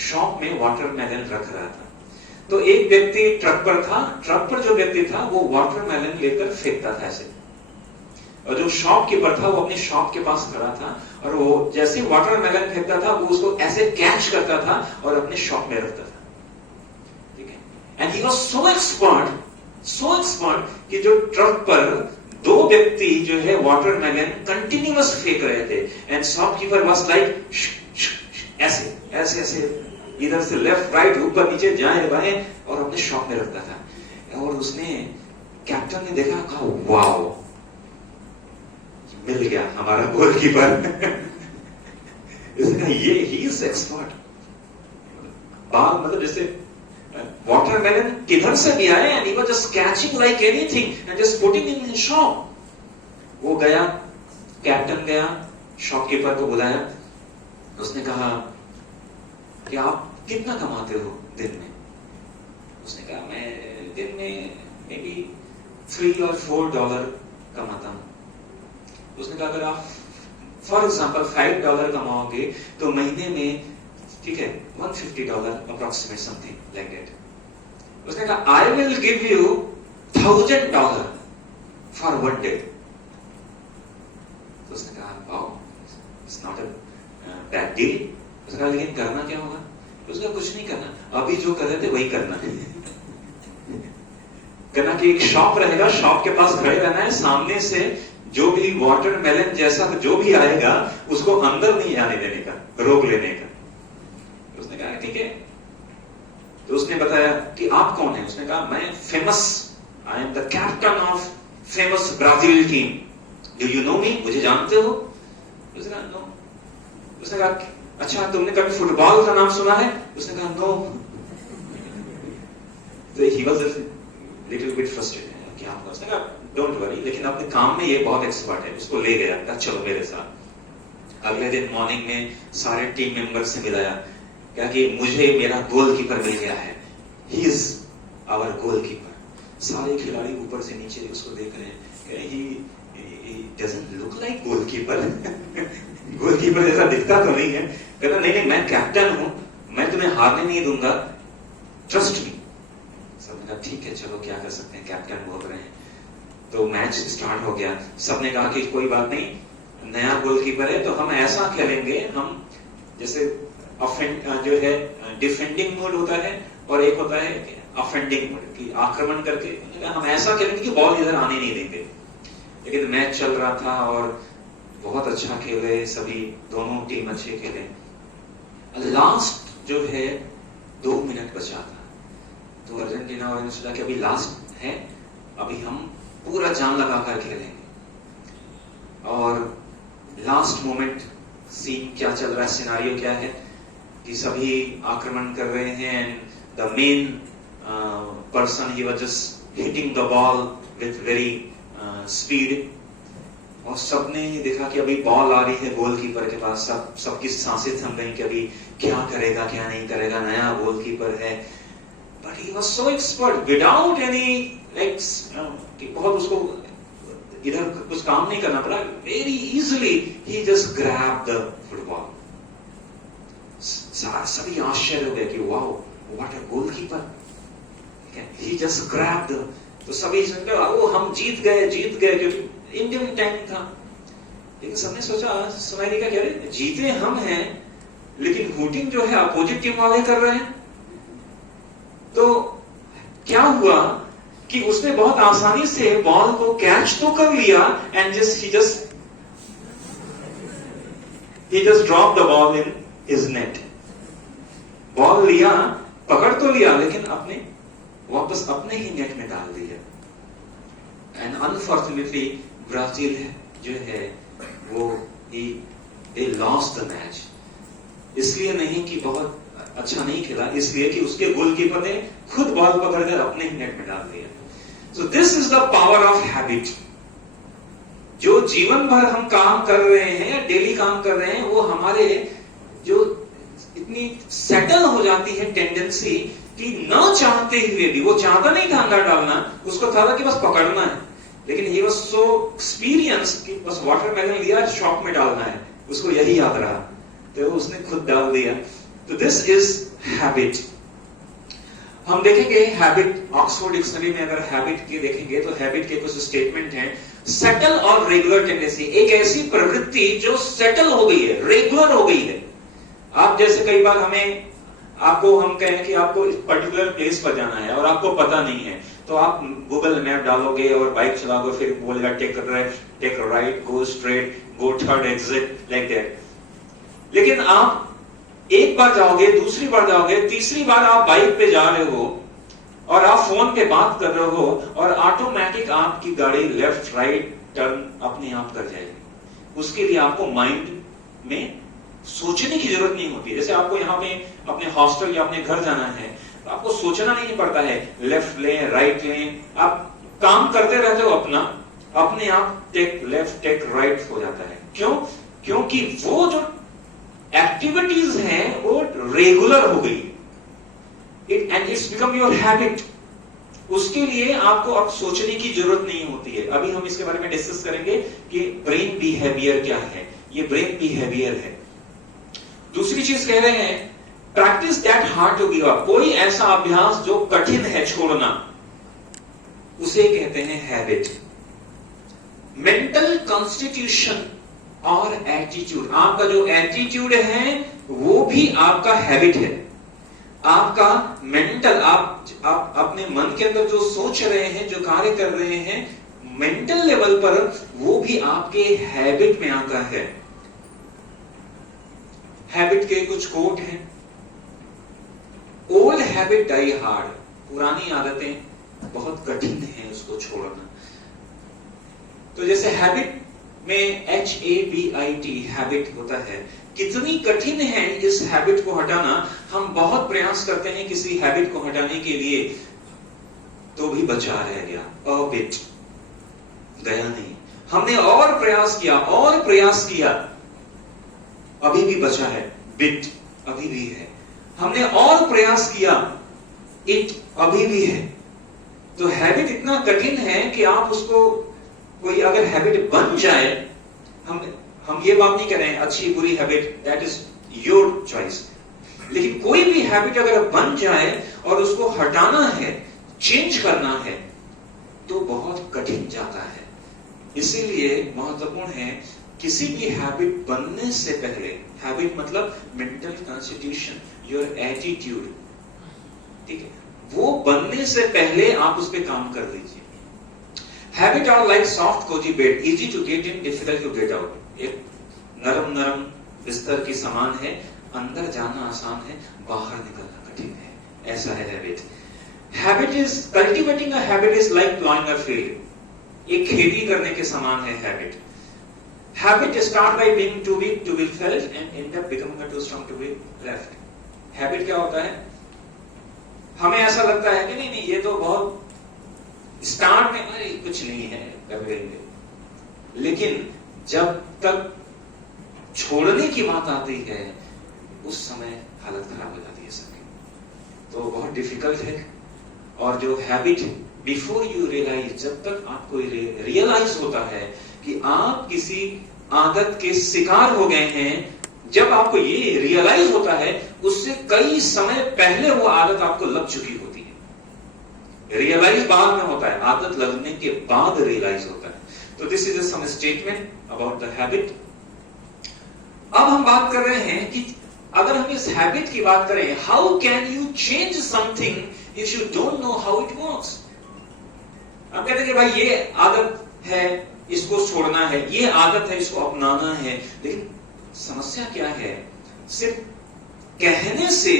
शॉप में वाटरमेलन रख रहा था। तो एक व्यक्ति ट्रक पर था, ट्रक पर जो व्यक्ति था वो वाटरमेलन लेकर फेंकता था ऐसे और जो शॉपकीपर था वो अपने शॉप के पास खड़ा था और वो जैसे वाटरमेलन फेंकता था वो उसको ऐसे कैच करता था और अपने शॉप में रखता था। And he was so expert कि जो ट्रक पर दो व्यक्ति जो है वाटरमेलन कंटिन्यूअस फेंक रहे थे एंड शॉपकीपर वाज लाइक ऐसे ऐसे ऐसे इधर से लेफ्ट राइट ऊपर नीचे जाए बाएं और अपने शॉप में रखता था। और उसने कैप्टन ने देखा, कहा वाओ मिल गया हमारा गोलकीपर। इसने कहा ये ही इज एक्सपर्ट। मतलब जैसे वाटरमेलन किधर से भी आए and he was just catching like anything and just putting in shop. वो गया, कैप्टन गया, शॉपकीपर को बुलाया, उसने कहा कि आप कितना कमाते हो दिन में? उसने कहा मैं दिन में मे बी $3 or $4 कमाता हूं। उसने कहा अगर आप फॉर एग्जाम्पल $5 कमाओगे तो महीने में ठीक है $150 अप्रोक्सीमेट समथिंग लाइक दैट। उसने कहा आई will give you $1,000 for 1 day. तो उसने कहा wow it's not a bad deal. उसने कहा लेकिन करना क्या होगा? उसने कहा कुछ नहीं करना, अभी जो कर रहे थे वही करना है। करना कि एक शॉप रहेगा, शॉप के पास खड़े रहना है, सामने से जो भी वाटरमेलन जैसा जो भी आएगा उसको अंदर नहीं आने देने का, रोक लेने का। उसने कहा ठीक है। तो उसने बताया कि आप कौन है? उसने कहा मैं famous, I am the captain of famous Brazil team, do you know me? मुझे जानते हो? उसने कहा नो। उसने कहा अच्छा तुमने कभी फुटबॉल का नाम सुना है? उसने कहा नो। तो he was little bit frustrated, क्या हुआ? उसने कहा डोंट वरी, लेकिन अपने काम में ये बहुत एक्सपर्ट है। उसको ले गया, कहा चलो मेरे साथ। अगले दिन मॉर्निंग में सारे टीम मेंबर से मिलाया, क्या कि मुझे मेरा गोलकीपर मिल गया है, ही इज आवर गोलकीपर। सारे खिलाड़ी ऊपर से नीचे उसको देख रहे हैं, he doesn't look like goalkeeper. Goalkeeper जैसा दिखता तो नहीं है। कहता नहीं नहीं मैं कैप्टन हूं, मैं तुम्हें हारने नहीं दूंगा, ट्रस्ट मी। सबने कहा ठीक है चलो क्या कर सकते हैं, कैप्टन बोल रहे हैं। तो मैच स्टार्ट हो गया। सबने कहा कि कोई बात नहीं, नया गोलकीपर है तो हम ऐसा खेलेंगे, हम जैसे जो है डिफेंडिंग मोड होता है और एक होता है अफेंडिंग मोड कि आक्रमण करके हम ऐसा खेलेंगे कि बॉल इधर आने नहीं देंगे। लेकिन मैच चल रहा था और बहुत अच्छा खेले सभी, दोनों टीम अच्छे खेले। लास्ट जो है 2 मिनट बचा था तो अर्जेंटीना और सोचा कि अभी लास्ट है, अभी हम पूरा जान लगाकर खेलेंगे। और लास्ट मोमेंट सीन क्या चल रहा है, सिनारियो क्या है कि सभी आक्रमण कर रहे हैं and the main person he was just hitting the ball with very speed. और सबने देखा कि अभी बॉल आ रही है गोलकीपर के पास, सबकी सांसें थम गई कि अभी क्या करेगा क्या नहीं करेगा, नया गोलकीपर है। But he was so expert without any like कि बहुत उसको इधर कुछ काम नहीं करना पड़ा, very easily he just grab the football. सभी आश्चर्य हो गए कि wow what a goalkeeper, he just grab the. तो सभी सोचे ओ हम जीत गए क्योंकि इंडियन टाइम था। लेकिन सबने सोचा सुनाई का कह रहे जीते हम हैं लेकिन हुटिंग जो है अपोजिट टीम वाले कर रहे हैं। तो क्या हुआ कि उसने बहुत आसानी से बॉल को कैच तो कर लिया and he just drop the ball in his net. Ball लिया, पकड़ तो लिया, लेकिन वापस अपने ही नेट में डाल दिया। एंड अनफॉर्चुनेटली ब्राजील जो है वो दे लॉस्ट द मैच। इसलिए नहीं कि बहुत अच्छा नहीं खेला, इसलिए कि उसके गोलकीपर ने खुद बॉल पकड़कर अपने ही नेट में डाल दिया। So this is the power of habit. जो जीवन भर हम काम कर रहे हैं या डेली काम कर रहे हैं, वो हमारे जो इतनी सेटल हो जाती है टेंडेंसी कि न चाहते हुए भी, वो चाहता नहीं था अंदर डालना, उसको था कि बस पकड़ना है, लेकिन ही वाज सो एक्सपीरियंस कि बस वाटरमेलन लिया, शॉप में डालना है, उसको यही याद रहा, तो उसने खुद डाल दिया। तो दिस इज हैबिट। हम देखेंगे हैबिट, ऑक्सफोर्ड डिक्शनरी में अगर हैबिट की देखेंगे तो हैबिट के कुछ स्टेटमेंट हैं। सेटल और रेगुलर टेंडेंसी, एक ऐसी प्रवृत्ति जो सेटल हो गई है, रेगुलर हो गई है। आप जैसे कई बार आपको हम कहें कि आपको इस पर्टिकुलर प्लेस पर जाना है और आपको पता नहीं है, तो आप गूगल मैप डालोगे और बाइक चलाओगे, फिर बोलेगा take right, go straight, go third exit, like that. लेकिन आप एक बार जाओगे, दूसरी बार जाओगे, तीसरी बार आप बाइक पे जा रहे हो और आप फोन पे बात कर रहे हो और ऑटोमेटिक आपकी गाड़ी लेफ्ट राइट टर्न अपने आप कर जाएगी। उसके लिए आपको माइंड में सोचने की जरूरत नहीं होती है। जैसे आपको यहाँ पे अपने हॉस्टल या अपने घर जाना है, तो आपको सोचना नहीं पड़ता है लेफ्ट लें राइट लें, आप काम करते रहते हो अपने आप टेक लेफ्ट टेक राइट हो जाता है। क्यों? क्योंकि वो जो एक्टिविटीज हैं वो रेगुलर हो गई, and it's become your habit. उसके लिए आपको अब सोचने की जरूरत नहीं होती है। अभी हम इसके बारे में डिस्कस करेंगे कि ब्रेन बिहेवियर क्या है। ये ब्रेन बिहेवियर है। दूसरी चीज कह रहे हैं, practice that hard to give up. कोई ऐसा अभ्यास जो कठिन है छोड़ना, उसे कहते हैं हैबिट। मेंटल कॉन्स्टिट्यूशन और एटीट्यूड, आपका जो एटीट्यूड है वो भी आपका हैबिट है। आपका मेंटल, आप अपने मन के अंदर जो सोच रहे हैं, जो कार्य कर रहे हैं मेंटल लेवल पर, वो भी आपके हैबिट में आता है। हैबिट के कुछ कोट हैं। ओल्ड हैबिट डाई हार्ड, पुरानी आदतें बहुत कठिन है उसको छोड़ना। तो जैसे हैबिट में HABIT हैबिट होता है, कितनी कठिन है इस हैबिट को हटाना। हम बहुत प्रयास करते हैं किसी हैबिट को हटाने के लिए, तो भी बचा रह गया, अबिट गया नहीं। हमने और प्रयास किया, अभी भी बचा है, बिट अभी भी है। हमने और प्रयास किया, इट अभी भी है। तो हैबिट इतना कठिन है कि आप उसको, कोई अगर हैबिट बन जाए, हम ये बात नहीं कर रहे हैं अच्छी बुरी habit, that is your choice, लेकिन कोई भी हैबिट अगर बन जाए और उसको हटाना है, चेंज करना है, तो बहुत कठिन जाता है। इसीलिए महत्वपूर्ण है किसी भी हैबिट बनने से पहले, हैबिट मतलब मेंटल कॉन्स्टिट्यूशन, योर एटीट्यूड, ठीक है, वो बनने से पहले आप उस पर काम कर लीजिए। Habit are like soft cozy bed, easy to get in, difficult to get out. एक नरम बिस्तर की समान है, अंदर जाना आसान है, बाहर निकलना कठिन है। ऐसा है habit. Habit is cultivating a habit is like ploughing a field, एक खेती करने के समान है habit. Habit start by being too weak to be felt and end up becoming too strong to be left. Habit क्या होता है? हमें ऐसा लगता है कि नहीं ये तो बहुत स्टार्ट में अरे कुछ नहीं है कर लेंगे, लेकिन जब तक छोड़ने की बात आती है उस समय हालत खराब हो जाती है सबकी। तो बहुत डिफिकल्ट है। और जो हैबिट बिफोर यू रियलाइज, जब तक आपको रियलाइज होता है कि आप किसी आदत के शिकार हो गए हैं, जब आपको ये रियलाइज होता है, उससे कई समय पहले वो आदत आपको लग चुकी होती है। रियलाइज बाद में होता है, आदत लगने के बाद रियलाइज होता है। तो this is some statement about the habit. अब हम बात कर रहे हैं कि अगर हम इस हैबिट की बात करें, how can you change something if you don't know how it works. हम कहते हैं कि भाई ये आदत है, इसको छोड़ना है, ये आदत है, इसको अपनाना है, लेकिन समस्या क्या है? सिर्फ कहने से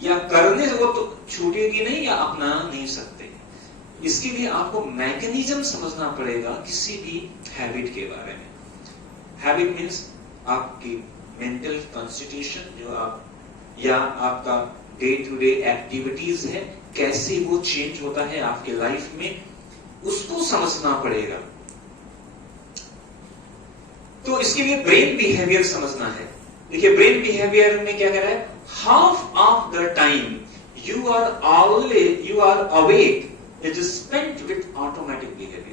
या करने वो तो छूटेगी नहीं या अपना नहीं सकते। इसके लिए आपको मैकेनिज्म समझना पड़ेगा किसी भी हैबिट के बारे में। हैबिट मीन्स आपकी मेंटल कॉन्स्टिट्यूशन जो आप या आपका डे टू डे एक्टिविटीज है, कैसे वो चेंज होता है आपके लाइफ में, उसको समझना पड़ेगा। तो इसके लिए ब्रेन बिहेवियर समझना है। देखिए ब्रेन बिहेवियर में क्या कह रहा है, half of the time you are awake is spent with automatic behaviour.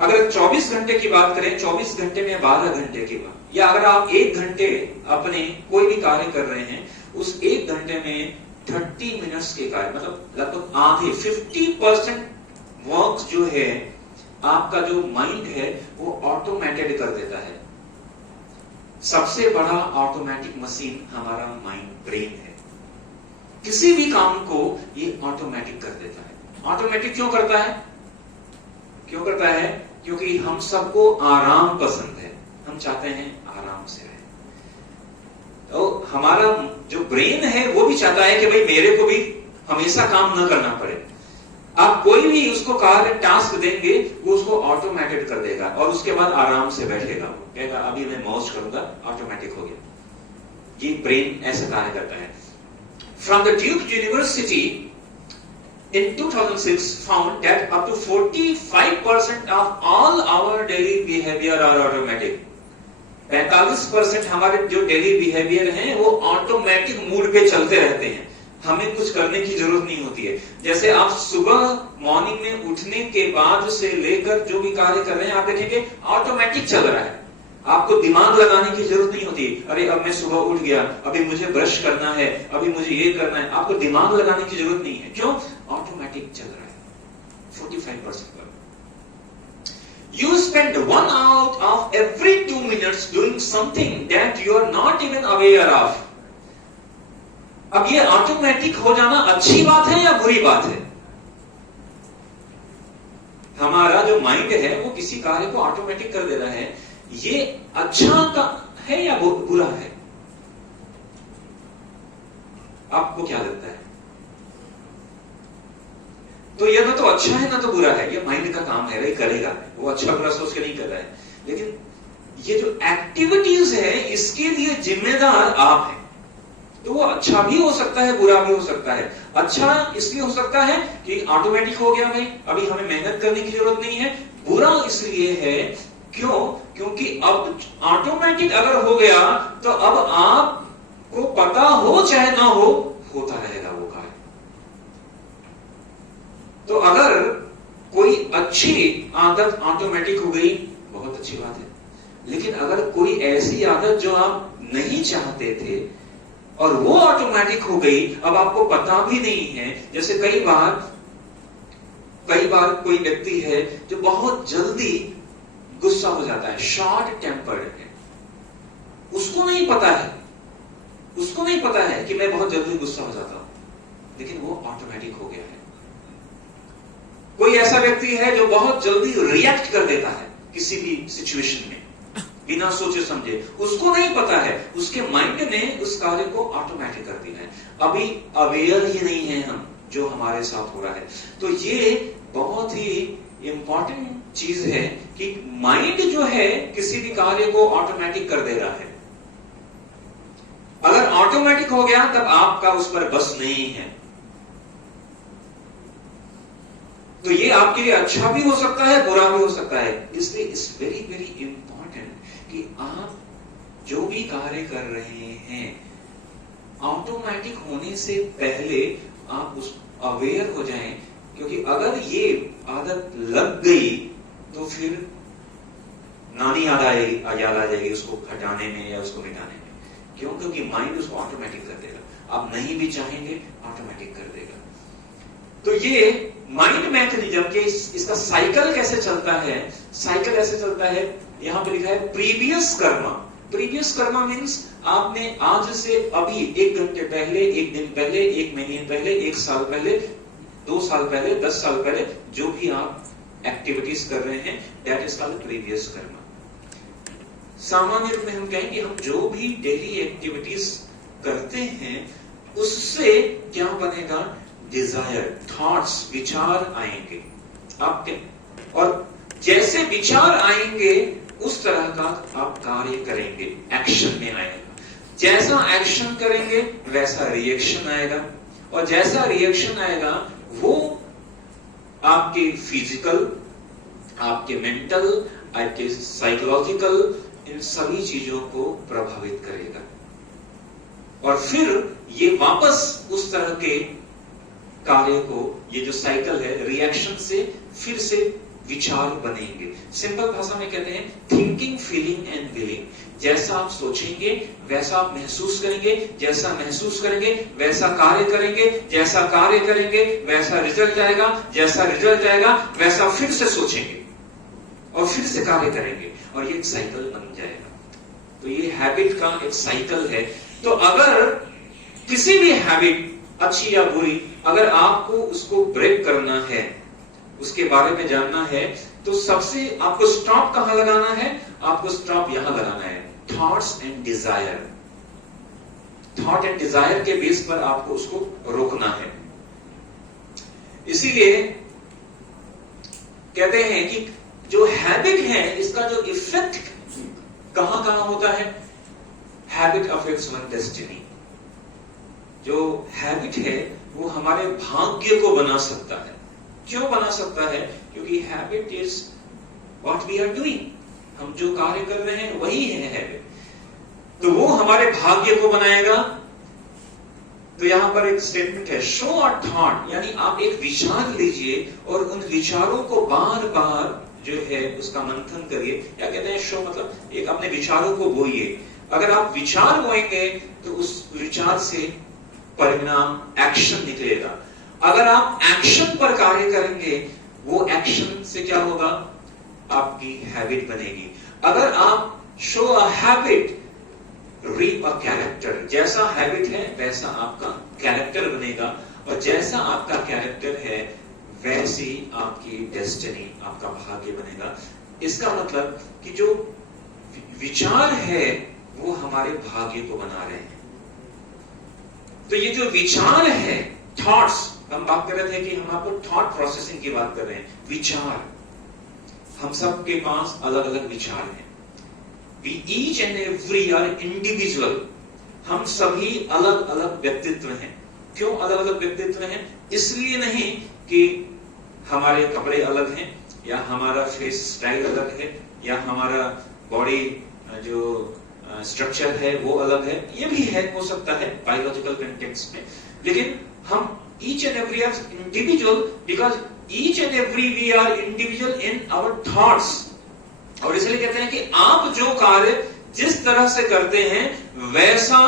अगर 24 घंटे की बात करें, 24 घंटे में 12 घंटे की बात, या अगर आप 1 घंटे अपने कोई भी कार्य कर रहे हैं, उस 1 घंटे में 30 मिनट्स के कार्य मतलब लगभग आधे 50% वर्क जो है आपका जो माइंड है वो ऑटोमेटेड कर देता है। सबसे बड़ा ऑटोमेटिक मशीन हमारा माइंड ब्रेन है। किसी भी काम को ये ऑटोमेटिक कर देता है। ऑटोमेटिक क्यों करता है? क्यों करता है? क्योंकि हम सबको आराम पसंद है, हम चाहते हैं आराम से रहे। तो हमारा जो ब्रेन है वो भी चाहता है कि भाई मेरे को भी हमेशा काम न करना पड़े। आप कोई भी उसको कार्य टास्क देंगे वो उसको ऑटोमेटेड कर देगा और उसके बाद आराम से बैठेगा, वो कहेगा अभी मैं मौज करूंगा, ऑटोमेटिक हो गया। ये ब्रेन ऐसा कार्य करता है। From the Duke university in 2006 found that up to 45% of all our daily behavior are automatic। 45% हमारे जो डेली बिहेवियर हैं वो ऑटोमेटिक मूड पे चलते रहते हैं, हमें कुछ करने की जरूरत नहीं होती है। जैसे आप सुबह मॉर्निंग में उठने के बाद से लेकर जो भी कार्य कर रहे हैं आप देखेंगे ऑटोमेटिक चल रहा है, आपको दिमाग लगाने की जरूरत नहीं होती। अरे अब मैं सुबह उठ गया, अभी मुझे ब्रश करना है, अभी मुझे ये करना है, आपको दिमाग लगाने की जरूरत नहीं है। क्यों? ऑटोमेटिक चल रहा है 45% पर। You spend 1 out of every 2 minutes doing something that you are not even aware of। अब ये ऑटोमेटिक हो जाना अच्छी बात है या बुरी बात है? हमारा जो माइंड है वो किसी कार्य को ऑटोमेटिक कर दे रहा है, ये अच्छा का है या बुरा है? आपको क्या लगता है? तो ये ना तो अच्छा है ना तो बुरा है, ये माइंड का काम है, भाई करेगा, वो अच्छा बुरा सोच के नहीं कर रहा है। लेकिन ये जो एक्टिविटीज है इसके लिए जिम्मेदार आप हैं। तो वो अच्छा भी हो सकता है, बुरा भी हो सकता है। अच्छा इसलिए हो सकता है कि ऑटोमेटिक हो गया भाई, अभी हमें मेहनत करने की जरूरत नहीं है। बुरा इसलिए है क्यों? क्योंकि अब ऑटोमेटिक अगर हो गया तो अब आपको पता हो चाहे ना हो, होता रहेगा वो कार्य। तो अगर कोई अच्छी आदत ऑटोमेटिक हो गई, बहुत अच्छी बात है। लेकिन अगर कोई ऐसी आदत जो आप नहीं चाहते थे और वो ऑटोमेटिक हो गई, अब आपको पता भी नहीं है। जैसे कई बार कोई व्यक्ति है जो बहुत जल्दी गुस्सा हो जाता है, शॉर्ट टेम्पर्ड है, उसको नहीं पता है कि मैं बहुत जल्दी गुस्सा हो जाता हूं, लेकिन वो ऑटोमेटिक हो गया है। कोई ऐसा व्यक्ति है जो बहुत जल्दी रिएक्ट कर देता है किसी भी सिचुएशन में बिना सोचे समझे, उसको नहीं पता है, उसके माइंड ने उस कार्य को ऑटोमेटिक कर दिया है। अभी अवेयर ही नहीं है हम जो हमारे साथ हो रहा है। तो ये बहुत ही इंपॉर्टेंट चीज है कि माइंड जो है किसी भी कार्य को ऑटोमेटिक कर दे रहा है। अगर ऑटोमेटिक हो गया तब आपका उस पर बस नहीं है। तो ये आपके लिए अच्छा भी हो सकता है, बुरा भी हो सकता है। इसलिए इट्स वेरी वेरी इंपॉर्टेंट कि आप जो भी कार्य कर रहे हैं ऑटोमेटिक होने से पहले आप उस अवेयर हो जाएं। क्योंकि अगर ये आदत लग गई तो फिर नानी याद आ जाएगी उसको हटाने में या उसको मिटाने में। क्यों? क्योंकि माइंड उसको ऑटोमेटिक कर देगा। आप नहीं भी चाहेंगे ऑटोमेटिक कर देगा। तो ये माइंड मैकेनिज्म के इसका साइकिल कैसे चलता है? साइकिल ऐसे चलता है, यहां पे लिखा है previous Karma. Previous Karma means आपने आज से अभी 1 घंटे पहले, 1 दिन पहले, 1 महीने पहले, 1 साल पहले, 2 साल पहले, 10 साल पहले जो भी आप एक्टिविटीज कर रहे हैं, that is called previous Karma. सामान्य रूप में हम कहेंगे हम जो भी डेली एक्टिविटीज करते हैं उससे क्या बनेगा? डिजायर, थॉट्स, विचार आएंगे आपके, और जैसे विचार आएंगे उस तरह का आप कार्य करेंगे, एक्शन में आएगा। जैसा एक्शन करेंगे वैसा रिएक्शन आएगा, और जैसा रिएक्शन आएगा वो आपके फिजिकल, आपके मेंटल, आपके साइकोलॉजिकल, इन सभी चीजों को प्रभावित करेगा। और फिर ये वापस उस तरह के कार्य को, ये जो साइकिल है, रिएक्शन से फिर से विचार बनेंगे। सिंपल भाषा में कहते हैं थिंकिंग, फीलिंग एंड विलिंग। जैसा आप सोचेंगे वैसा आप महसूस करेंगे, जैसा महसूस करेंगे वैसा कार्य करेंगे, जैसा कार्य करेंगे वैसा रिजल्ट आएगा, जैसा रिजल्ट आएगा वैसा फिर से सोचेंगे और फिर से कार्य करेंगे, और ये एक साइकिल बन जाएगा। तो ये हैबिट का एक साइकिल है। तो अगर किसी भी हैबिट, अच्छी या बुरी, अगर आपको उसको ब्रेक करना है, उसके बारे में जानना है, तो सबसे आपको स्टॉप कहां लगाना है? आपको स्टॉप यहां लगाना है, thoughts and desire. Thought and desire के बेस पर आपको उसको रोकना है। इसीलिए कहते हैं कि जो हैबिट है, इसका जो इफेक्ट कहां कहां होता है? Habit affects one destiny. जो हैबिट है वो हमारे भाग्य को बना सकता है। क्यों बना सकता है? क्योंकि habit is what we are doing. हम जो कार्य कर रहे हैं वही है हैबिट, तो वो हमारे भाग्य को बनाएगा। तो यहां पर एक स्टेटमेंट है, शो अ थॉट, यानी आप एक विचार लीजिए और उन विचारों को बार बार जो है उसका मंथन करिए। या कहते हैं शो मतलब एक अपने विचारों को बोइए। अगर आप विचार बोएंगे तो उस विचार से परिणाम, एक्शन निकलेगा। अगर आप एक्शन पर कार्य करेंगे, वो एक्शन से क्या होगा? आपकी हैबिट बनेगी। अगर आप show a habit, reap a character, जैसा हैबिट है वैसा आपका कैरेक्टर बनेगा, और जैसा आपका कैरेक्टर है वैसी आपकी डेस्टिनी, आपका भाग्य बनेगा। इसका मतलब कि जो विचार है वो हमारे भाग्य को बना रहे हैं। तो ये जो विचार है, थॉट्स, हम बात कर रहे थे कि हम आपको थॉट प्रोसेसिंग की बात कर रहे हैं। विचार, हम सब के पास अलग अलग विचार हैं। We each and every are individual। हम सभी अलग अलग व्यक्तित्व हैं। क्यों अलग अलग व्यक्तित्व हैं? इसलिए नहीं कि हमारे कपड़े अलग हैं, या हमारा फेस स्टाइल अलग है, या हमारा बॉडी जो स्ट्रक्चर है वो अलग है। ये भी है, हो सकता है बायोलॉजिकल कंटेक्स्ट में, लेकिन हम each and every are individual because each and every we are individual in our thoughts। और इसलिए कहते हैं कि आप जो कार्य जिस तरह से करते हैं वैसा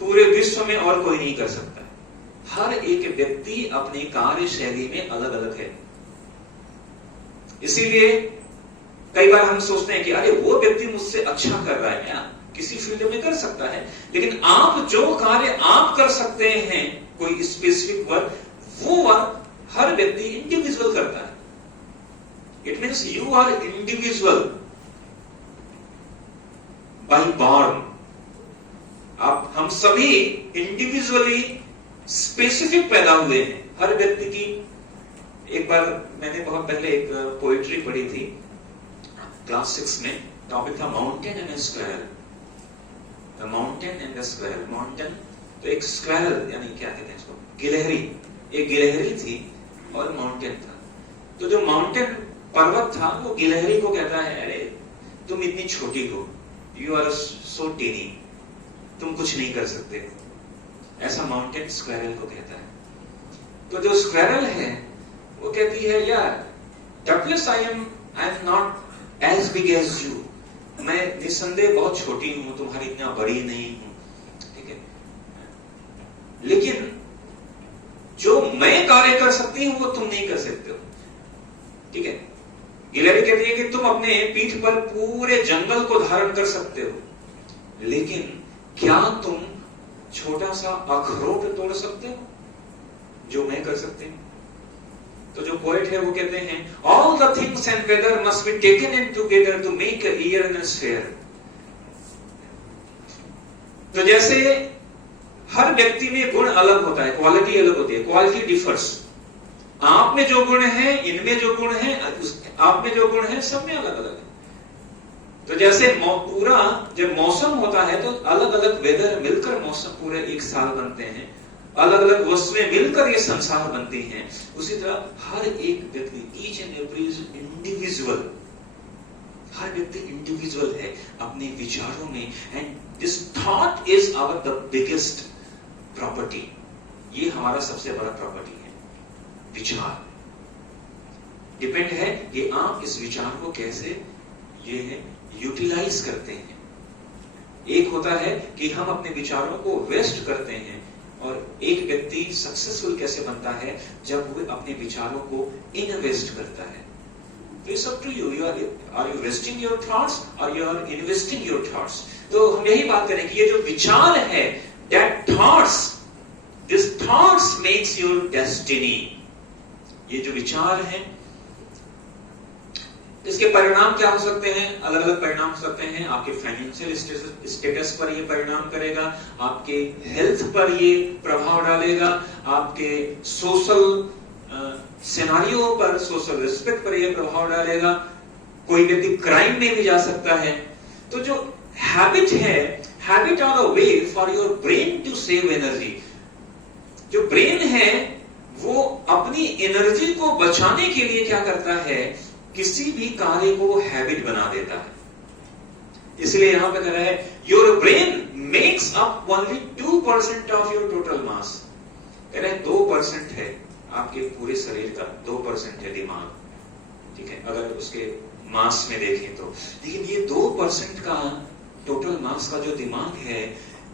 पूरे विश्व में और कोई नहीं कर सकता। हर एक व्यक्ति अपनी कार्य शैली में अलग अलग है। इसीलिए कई बार हम सोचते हैं कि अरे वो व्यक्ति मुझसे अच्छा कर रहा है, या किसी फील्ड में कर सकता है, लेकिन आप जो कार्य आप कर सकते हैं, कोई स्पेसिफिक वर्क, वो वर्क हर व्यक्ति इंडिविजुअल करता है। It means you are individual by born. आप, हम सभी इंडिविजुअली स्पेसिफिक पैदा हुए हैं, हर व्यक्ति की। एक बार मैंने बहुत पहले एक पोएट्री पढ़ी थी क्लास 6 में। टॉपिक था mountain and squirrel. The mountain and the squirrel. Mountain तो एक स्क्वायरल, यानी क्या कहते हैं इसको, गिलहरी। एक गिलहरी थी और माउंटेन था। तो जो माउंटेन पर्वत था वो गिलहरी को कहता है, अरे तुम इतनी छोटी हो, यू आर सो टीनी, तुम कुछ नहीं कर सकते। ऐसा माउंटेन स्क्वायरल को कहता है। तो जो स्क्वायरल है वो कहती है, यार Douglas, I am not as big as you. मैं निसंदेह बहुत छोटी हूं, तुम्हारी इतना बड़ी नहीं हूं, ठीक है, लेकिन जो मैं कार्य कर सकती हूं वो तुम नहीं कर सकते हो, ठीक है। गिलहरी कहती है कि तुम अपने पीठ पर पूरे जंगल को धारण कर सकते हो, लेकिन क्या तुम छोटा सा अखरोट तोड़ सकते हो जो मैं कर सकती हूं? तो जो पोएट है वो कहते हैं, all the things and weather must be taken in together to make a year in a sphere. तो जैसे हर व्यक्ति में गुण अलग होता है, क्वालिटी अलग होती है, क्वालिटी डिफर्स। आप में जो गुण है, इनमें जो गुण है, आप में जो गुण है, सब में अलग अलग है। तो जैसे पूरा जब मौसम होता है तो अलग अलग वेदर मिलकर मौसम पूरे एक साल बनते हैं, अलग अलग वस्तुएं मिलकर ये संसार बनती हैं। उसी तरह हर एक व्यक्ति, ईच एंड एवरी इंडिविजुअल, हर व्यक्ति इंडिविजुअल है अपने विचारों में। And this thought is our the biggest property. ये हमारा सबसे बड़ा प्रॉपर्टी है, विचार। डिपेंड है कि आप इस विचार को कैसे ये है यूटिलाइज करते हैं। एक होता है कि हम अपने विचारों को वेस्ट करते हैं, और एक व्यक्ति सक्सेसफुल कैसे बनता है जब वो अपने विचारों को इन्वेस्ट करता है। तो it's up to you, are you wasting your thoughts और you are investing your thoughts. तो हम यही बात करें कि ये जो विचार है, that thoughts, this thoughts makes your destiny. ये जो विचार है, इसके परिणाम क्या हो सकते हैं? अलग अलग परिणाम हो सकते हैं। आपके फाइनेंशियल स्टेटस पर ये परिणाम करेगा, आपके हेल्थ पर ये प्रभाव डालेगा, आपके सोशल सिनारियो पर, सोशल रिस्पेक्ट पर ये प्रभाव डालेगा। कोई व्यक्ति क्राइम में भी जा सकता है। तो जो हैबिट है, habit are a way for your brain to save energy. जो ब्रेन है वो अपनी एनर्जी को बचाने के लिए क्या करता है, किसी भी कार्य को हैबिट बना देता है। इसलिए यहां पे कह रहा है your brain makes up only 2% of your total mass. कह रहे हैं 2% है आपके पूरे शरीर का, 2% है दिमाग, ठीक है, अगर उसके मास में देखें तो। लेकिन ये 2% का टोटल मास का जो दिमाग है,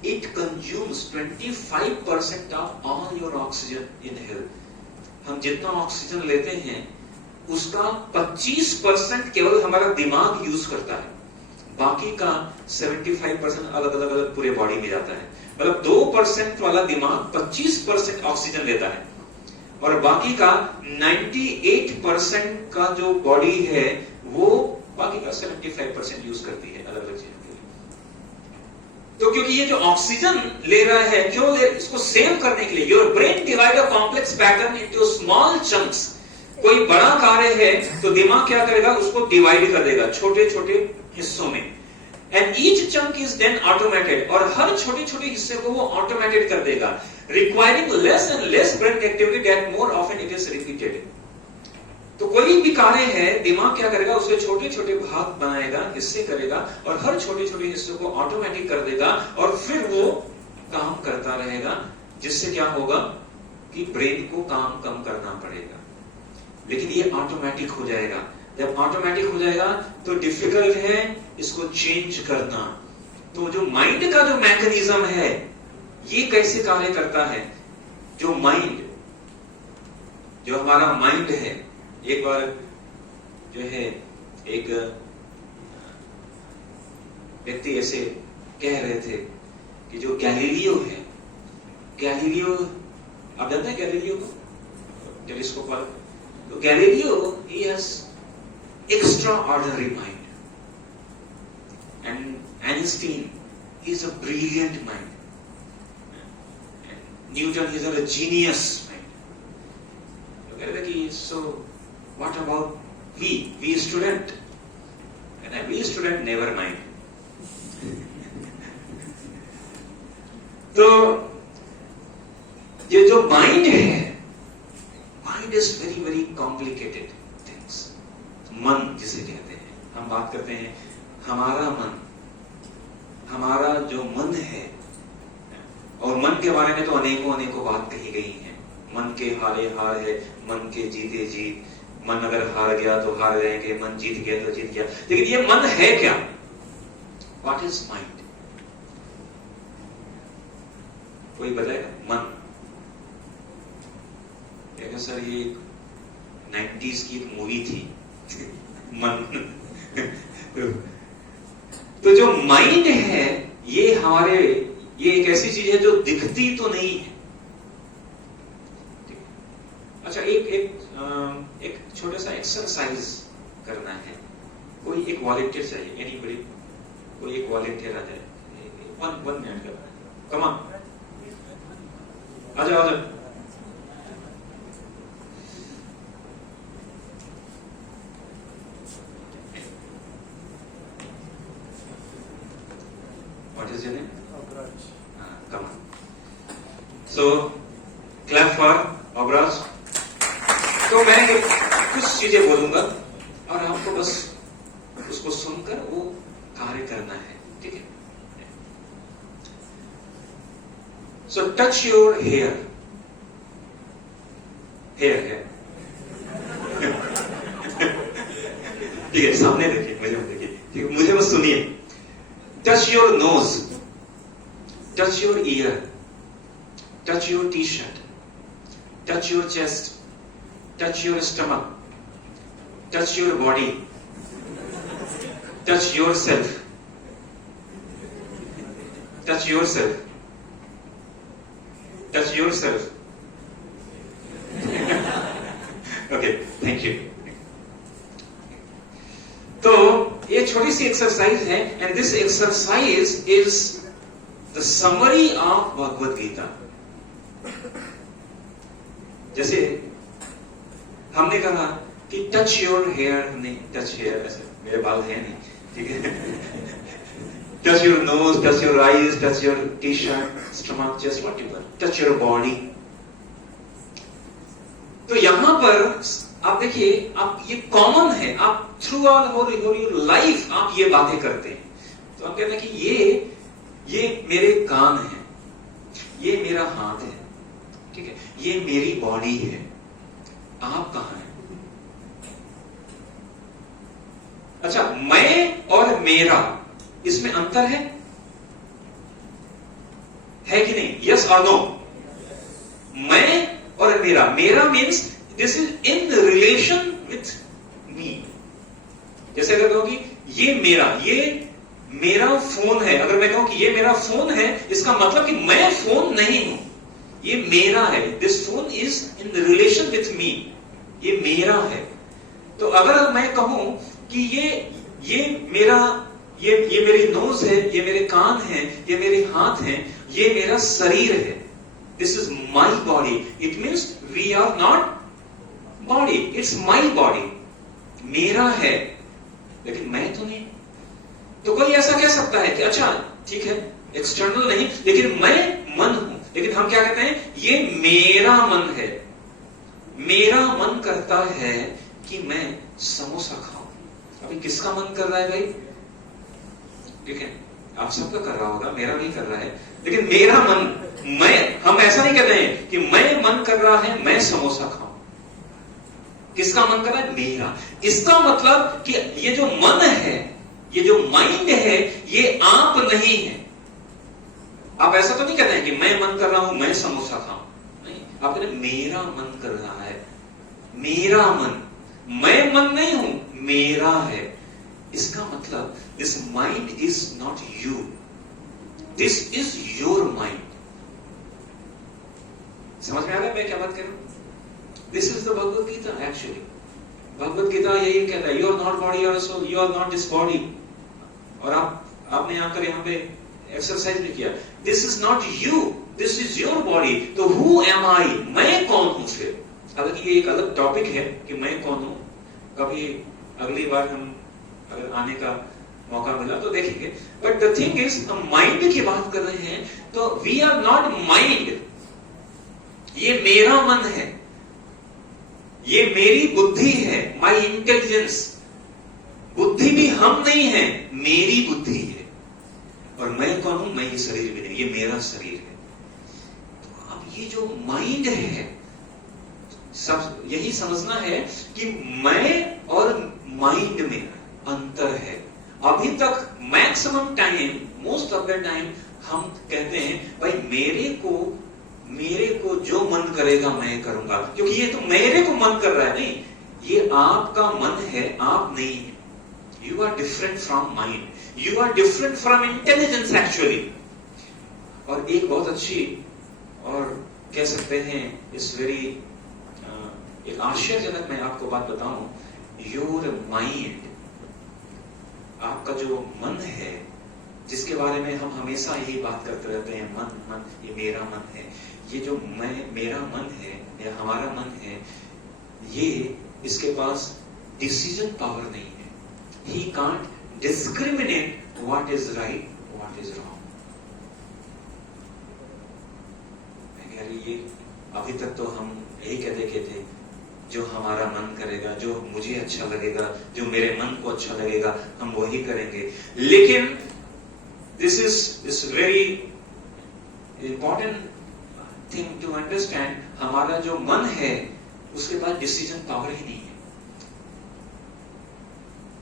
it consumes 25% of all your oxygen in health. हम जितना ऑक्सीजन लेते हैं उसका 25% केवल हमारा दिमाग यूज करता है, बाकी का 75% अलग अलग अलग पूरे बॉडी में जाता है। मतलब 2% वाला दिमाग 25% ऑक्सीजन लेता है, और बाकी का 98% का जो बॉडी है वो बाकी का 75% यूज करती है अलग अलग चीजों के लिए। तो क्योंकि ये जो ऑक्सीजन ले रहा है, क्यों ले, इसको सेव करने के लिए your brain divide a complex pattern into small chunks. कोई बड़ा कार्य है तो दिमाग क्या करेगा, उसको डिवाइड कर देगा छोटे छोटे हिस्सों में। And each chunk is then automated, और हर छोटे छोटे हिस्से को वो ऑटोमेटेड कर देगा, requiring less and less brain activity that more often it is repeated. तो कोई भी कार्य है, दिमाग क्या करेगा, उसके छोटे छोटे भाग बनाएगा, हिस्से करेगा, और हर छोटे छोटे हिस्से को ऑटोमेटिक कर देगा, और फिर वो काम करता रहेगा, जिससे क्या होगा कि ब्रेन को काम कम करना पड़ेगा। लेकिन ये ऑटोमेटिक हो जाएगा। जब ऑटोमेटिक हो जाएगा तो डिफिकल्ट है इसको चेंज करना। तो जो माइंड का जो मैकेनिज्म है, ये कैसे कार्य करता है? जो माइंड, जो हमारा माइंड है, एक बार जो है एक व्यक्ति ऐसे कह रहे थे कि जो गैलीलियो है, गैलीलियो, आप जानते हैं गैलीलियो को, टेलीस्कोप वाला? तो Galileo, he has extraordinary mind, and Einstein, he is a brilliant mind, and Newton, he is a genius mind. तो कह रहे कि so what about we student? And we student never mind. तो ये जो माइंड है, mind is very very complicated things. मन जिसे कहते हैं, हम बात करते हैं हमारा मन, हमारा जो मन है, और मन के बारे में तो अनेकों अनेकों बात कही गई है। मन के हारे हार है, मन के जीते जीत, मन अगर हार गया तो हार जाएंगे, मन जीत गया तो जीत गया। लेकिन ये मन है क्या? What is mind? कोई बताएगा? मन सर ये 90s की एक मूवी थी मन। तो जो माइंड है ये हमारे, ये एक ऐसी चीज है जो दिखती तो नहीं है। अच्छा, एक छोटा सा एक्सरसाइज करना है। कोई एक वॉलंटियर चाहिए, एनीबॉडी, कोई एक वॉलंटियर आ जाए, 1 मिनट का, कम ऑन। आ जाओ आ जाओ। What is your name? Abraj. Come on. So, clap for Abraj. तो मैं कुछ चीजें बोलूंगा और आपको बस उसको सुनकर वो कार्य करना है, ठीक है? So touch your hair. Hair. ठीक है, सामने देखिए, मुझे मत देखिए, ठीक है? मुझे मत सुनिए। Touch your nose. Touch your ear. Touch your t-shirt. Touch your chest. Touch your stomach. Touch your body. Touch yourself. Touch yourself. Touch yourself. Okay, thank you. तो ये छोटी सी एक्सरसाइज है, and this exercise is the summary of Bhagavad Gita. जैसे हमने कहा कि टच योर हेयर, नहीं टच हेयर, ऐसे मेरे बाल हैं नहीं, ठीक है? Touch your nose, touch your eyes, touch your T shirt, stomach, chest, whatever, touch your body. तो यहां पर आप देखिए, आप ये कॉमन है, आप थ्रू आउट योर लाइफ आप ये बातें करते हैं। तो हम कहते हैं कि ये मेरे कान है, ये मेरा हाथ है, ठीक है, ये मेरी बॉडी है, आप कहां हैं? अच्छा, मैं और मेरा, इसमें अंतर है कि नहीं? यस और नो? मैं और मेरा, मेरा means this is in relation with me. जैसे अगर कहूं कि ये मेरा फोन है, अगर मैं कहूं कि ये मेरा फोन है, इसका मतलब कि मैं फोन नहीं हूं, ये मेरा है। This phone is in relation with me, ये मेरा है। तो अगर मैं कहूं कि ये मेरी नोज है, ये मेरे कान है, ये मेरे हाथ हैं, ये मेरा शरीर है, this is my body, it means we are not body, it's my body, मेरा है, लेकिन मैं तो नहीं। तो कोई ऐसा कह सकता है कि अच्छा ठीक है, एक्सटर्नल नहीं, लेकिन मैं मन हूं। लेकिन हम क्या कहते हैं? ये मेरा मन है, मेरा मन करता है कि मैं समोसा खाऊं। अभी किसका मन कर रहा है भाई? ठीक है, आप सबका कर रहा होगा, मेरा नहीं कर रहा है, लेकिन मेरा मन, हम ऐसा नहीं कहते हैं कि मैं मन कर रहा है मैं समोसा खाऊं। किसका मन कर रहा है? मेरा। इसका मतलब कि ये जो मन है, ये जो माइंड है, ये आप नहीं है। आप ऐसा तो नहीं कहते हैं कि मैं मन कर रहा हूं मैं समोसा खाऊं, नहीं, आप कहते हैं मेरा मन कर रहा है, मेरा मन, मैं मन नहीं हूं, मेरा है। इसका मतलब this mind is not you, this is your mind. समझ में आ रहा है मैं क्या बात कर रहा हूं? This is the Bhagavad Gita. Actually Bhagavad Gita यही कहता है, यू आर नॉट बॉडी और soul, you are not this body. और आपने आकर यहां पे एक्सरसाइज भी किया, this is not you, this is your body. तो हु एम आई, मैं कौन हूं? फिर हालांकि ये एक अलग टॉपिक है कि मैं कौन हूं, कभी अगली बार हम अगर आने का मौका मिला तो देखेंगे। बट द थिंग इज, हम माइंड की बात कर रहे हैं, तो वी आर नॉट माइंड, ये मेरा मन है, ये मेरी बुद्धि है, माई इंटेलिजेंस। बुद्धि भी हम नहीं है, मेरी बुद्धि है। और मैं कौन हूं? मैं ये शरीर भी नहीं, ये मेरा शरीर है। तो अब ये जो माइंड है, सब यही समझना है कि मैं और माइंड में अंतर है। अभी तक maximum time, most of the time हम कहते हैं भाई मेरे को जो मन करेगा मैं करूंगा, क्योंकि ये तो मेरे को मन कर रहा है। नहीं, ये आपका मन है, आप नहीं है। You are different from mind, you are different from intelligence actually. और एक बहुत अच्छी, और कह सकते हैं इस वेरी एक आश्चर्यजनक मैं आपको बात बताऊं, योर माइंड, आपका जो मन है, जिसके बारे में हम हमेशा यही बात करते रहते हैं, मन मन, ये मेरा मन है। ये जो मेरा मन है या हमारा मन है, ये इसके पास डिसीजन पावर नहीं है। He can't discriminate what is right, what is wrong. ये अभी तक तो हम यही कहते थे, जो हमारा मन करेगा, जो मुझे अच्छा लगेगा, जो मेरे मन को अच्छा लगेगा, हम वही करेंगे। लेकिन this is very important thing to understand. हमारा जो मन है उसके पास डिसीजन पावर ही नहीं है।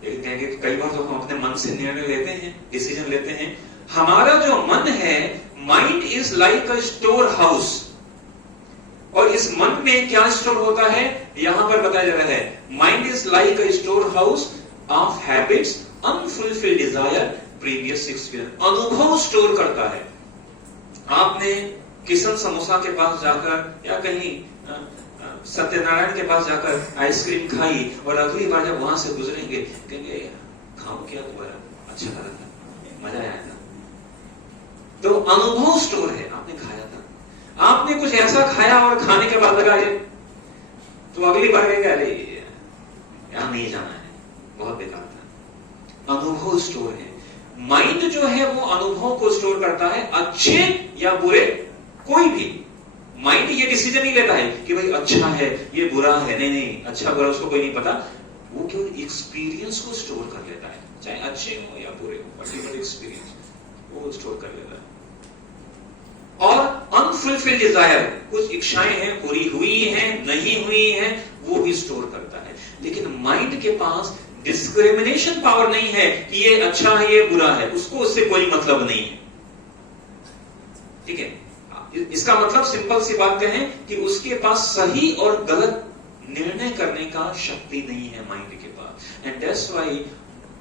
लेकिन कई बार तो हम अपने मन से निर्णय लेते हैं, डिसीजन लेते हैं। हमारा जो मन है, mind is like a store house. और इस मन में क्या स्टोर होता है, यहां पर बताया जा रहा है, mind is like a store house of habits, unfulfilled Dzire, previous experience. अनुभव स्टोर करता है। आपने किशन समोसा के पास जाकर या कहीं सत्यनारायण के पास जाकर आइसक्रीम खाई और अगली बार जब वहां से गुजरेंगे कहेंगे खाओ क्या दोबारा, अच्छा लगा था, मजा आया था। तो अनुभव स्टोर है, आपने खाया था, आपने कुछ ऐसा खाया और खाने के बाद लगा ये तो अगली बार कहेंगे अरे यहां नहीं जाना है, बहुत बेकार था। अनुभव स्टोर है। माइंड जो है वो अनुभव को स्टोर करता है, अच्छे या बुरे, कोई भी। माइंड ये डिसीजन नहीं लेता है कि भाई अच्छा है ये बुरा है, नहीं नहीं, अच्छा बुरा उसको कोई नहीं पता। वो केवल एक्सपीरियंस को स्टोर कर लेता है, चाहे अच्छे हो या बुरे हो, पर्टिकुलर एक्सपीरियंस वो स्टोर कर लेता है। और अनफुलफिल्ड डिजायर, कुछ इच्छाएं हैं, पूरी हुई हैं, नहीं हुई हैं, वो भी स्टोर करता है। लेकिन माइंड के पास डिस्क्रिमिनेशन पावर नहीं है कि ये अच्छा है ये बुरा है, उसको उससे कोई मतलब नहीं है। ठीक है, इसका मतलब सिंपल सी बात कहें कि उसके पास सही और गलत निर्णय करने का शक्ति नहीं है माइंड के पास। And that's why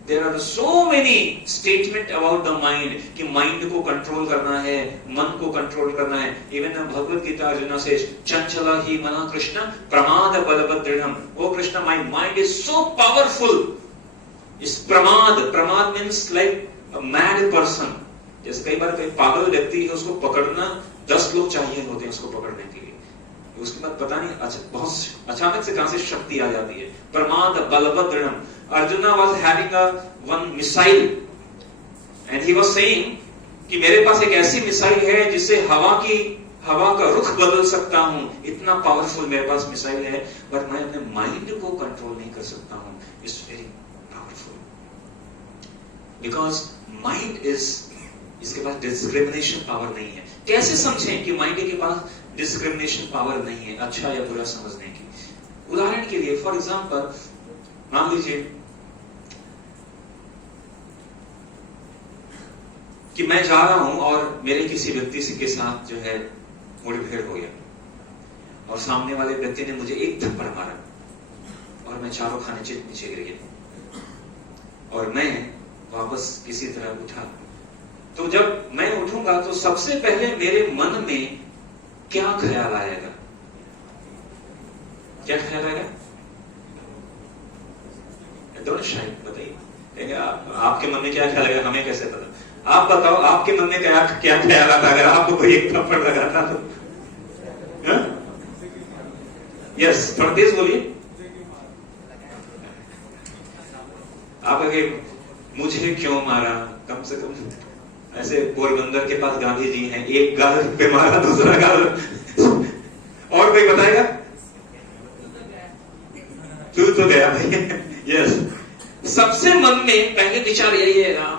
there are so many statement about the mind कि माइंड को कंट्रोल करना है, मन को कंट्रोल करना है। इवन भगवत गीता अर्जुन से चंचला ही मना कृष्ण प्रमाद बलवत् दृढ़म्। O Krishna, my mind is so powerful. इस प्रमाद means like a mad person. जैसे कई बार कोई पागल व्यक्ति है, उसको पकड़ना 10 लोग चाहिए होते हैं उसको पकड़ने के लिए। उसके बाद पता नहीं बहुत अचानक से कहां से शक्ति आ जाती है। प्रमाद बलवत् दृढ़म्। Arjuna was having one missile and he was saying कि मेरे पास एक ऐसी मिसाइल है जिससे हवा का रुख बदल सकता हूं। इतना पावरफुल मेरे पास मिसाइल है, पर मैं अपने माइंड को कंट्रोल नहीं कर सकता हूं। It's very powerful because mind is, इसके पास डिस्क्रिमिनेशन पावर नहीं है। कैसे समझें कि माइंड के पास डिस्क्रिमिनेशन पावर नहीं है अच्छा या बुरा समझने की? उदाहरण के लिए, फॉर एग्जांपल, मान लीजिए कि मैं जा रहा हूं और मेरे किसी व्यक्ति के साथ जो है मुठभेड़ हो गया और सामने वाले व्यक्ति ने मुझे एक थप्पड़ मारा और मैं चारों खाने चित नीचे गिर गया और मैं वापस किसी तरह उठा। तो जब मैं उठूंगा तो सबसे पहले मेरे मन में क्या ख्याल आएगा? क्या ख्याल आएगा? दोनों शायद बताइए, आपके मन में क्या ख्याल आएगा, हमें कैसे पता? आप बताओ, आपके मन में क्या ख्याल आता अगर आपको कोई एक थप्पड़ लगाता तो? यस, थोड़ा तेज बोलिए। आप अगे मुझे क्यों मारा? कम से कम ऐसे पोरबंदर के पास गांधी जी हैं, एक गाल पे मारा, दूसरा गाल। और कोई बताएगा? तू तो गया भाई। यस, सबसे मन में पहले विचार यही है ना,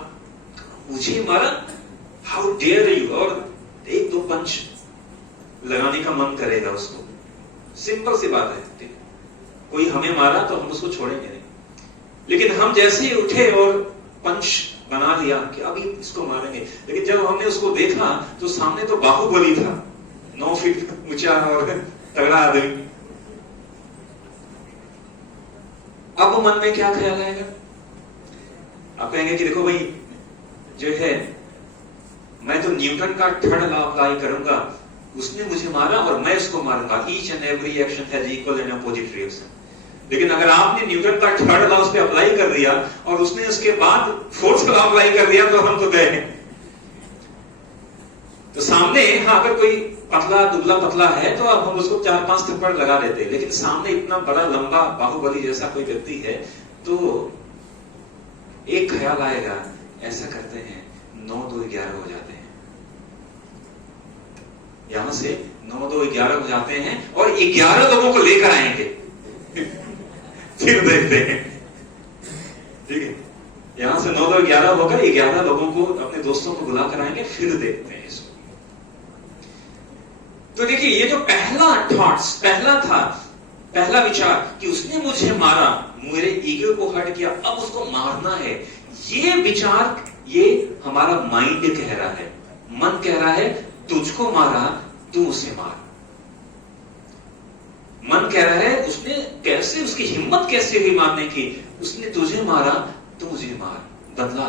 मुझे मारा, हाउ डेयर यू, और एक दो पंच लगाने का मन करेगा उसको। सिंपल सी बात है, कोई हमें मारा तो हम उसको छोड़ेंगे नहीं। लेकिन हम जैसे ही उठे और पंच बना लिया कि अभी इसको मारेंगे, लेकिन जब हमने उसको देखा तो सामने तो बाहुबली था, 9 फीट ऊंचा और तगड़ा आदमी। अब मन में क्या ख्याल आएगा? आप कहेंगे कि देखो भाई जो है, मैं तो न्यूटन का थर्ड लॉ अप्लाई करूंगा, उसने मुझे मारा और मैं उसको मारूंगा। Each and every action has equal and opposite reaction. लेकिन अगर आपने न्यूटन का थर्ड लॉ उस पर अप्लाई कर दिया और उसने उसके बाद फोर्थ लॉ अप्लाई कर दिया तो हम तो गए हैं। तो सामने अगर कोई पतला दुबला पतला है तो अब हम उसको 4-5 थप्पड़ लगा देते हैं, लेकिन सामने इतना बड़ा लंबा बाहुबली जैसा कोई व्यक्ति है तो एक ख्याल आएगा, ऐसा करते हैं 9, 2, 11 हो जाते हैं, यहां से 9, 2, 11 हो जाते हैं और 11 लोगों को लेकर आएंगे फिर देखते हैं। ठीक है, यहां से 9, 2, 11 होकर 11 लोगों को, अपने दोस्तों को बुला कर आएंगे, फिर देखते हैं इसको। तो देखिए, ये जो पहला थॉट्स, पहला विचार कि उसने मुझे मारा, मेरे ईगो को हर्ट किया, अब उसको मारना है, ये विचार, ये हमारा माइंड कह रहा है, मन कह रहा है तुझको मारा तू उसे मार। मन कह रहा है उसने कैसे, उसकी हिम्मत कैसे हुई मारने की, उसने तुझे मारा तो मुझे मार, बदला,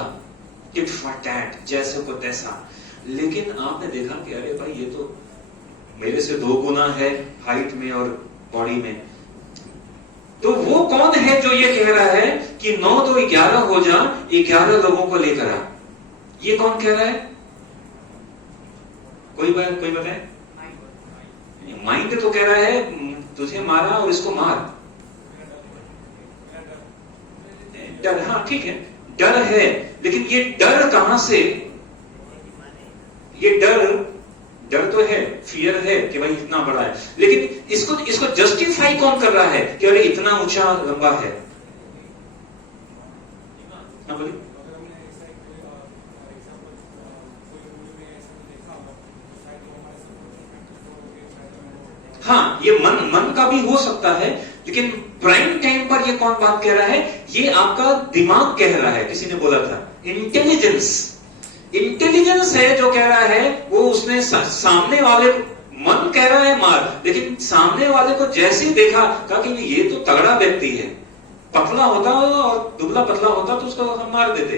टिट फॉर टैट, जैसे को तैसा। लेकिन आपने देखा कि अरे भाई ये तो मेरे से 2 गुना है हाइट में और बॉडी में। तो वो कौन है जो ये कह रहा है कि 9, 2, 11 हो जा, 11 लोगों को लेकर आ? ये कौन कह रहा है? कोई बताए? माइंड तो कह रहा है तुझे मारा और इसको मार। डर, हाँ ठीक है, डर है, लेकिन ये डर कहां से? ये डर तो है, फियर है कि भाई इतना बड़ा है, लेकिन इसको जस्टिफाई कौन कर रहा है कि अरे इतना ऊंचा लंबा है? हाँ बोलिए। हाँ, ये मन का भी हो सकता है, लेकिन प्राइम टाइम पर ये कौन बात कह रहा है? ये आपका दिमाग कह रहा है। किसी ने बोला था इंटेलिजेंस है जो कह रहा है, वो उसने सामने वाले, मन कह रहा है मार, लेकिन सामने वाले को जैसे ही देखा, कहा कि ये तो तगड़ा व्यक्ति है, पतला होता और दुबला पतला होता तो उसको हम मार देते,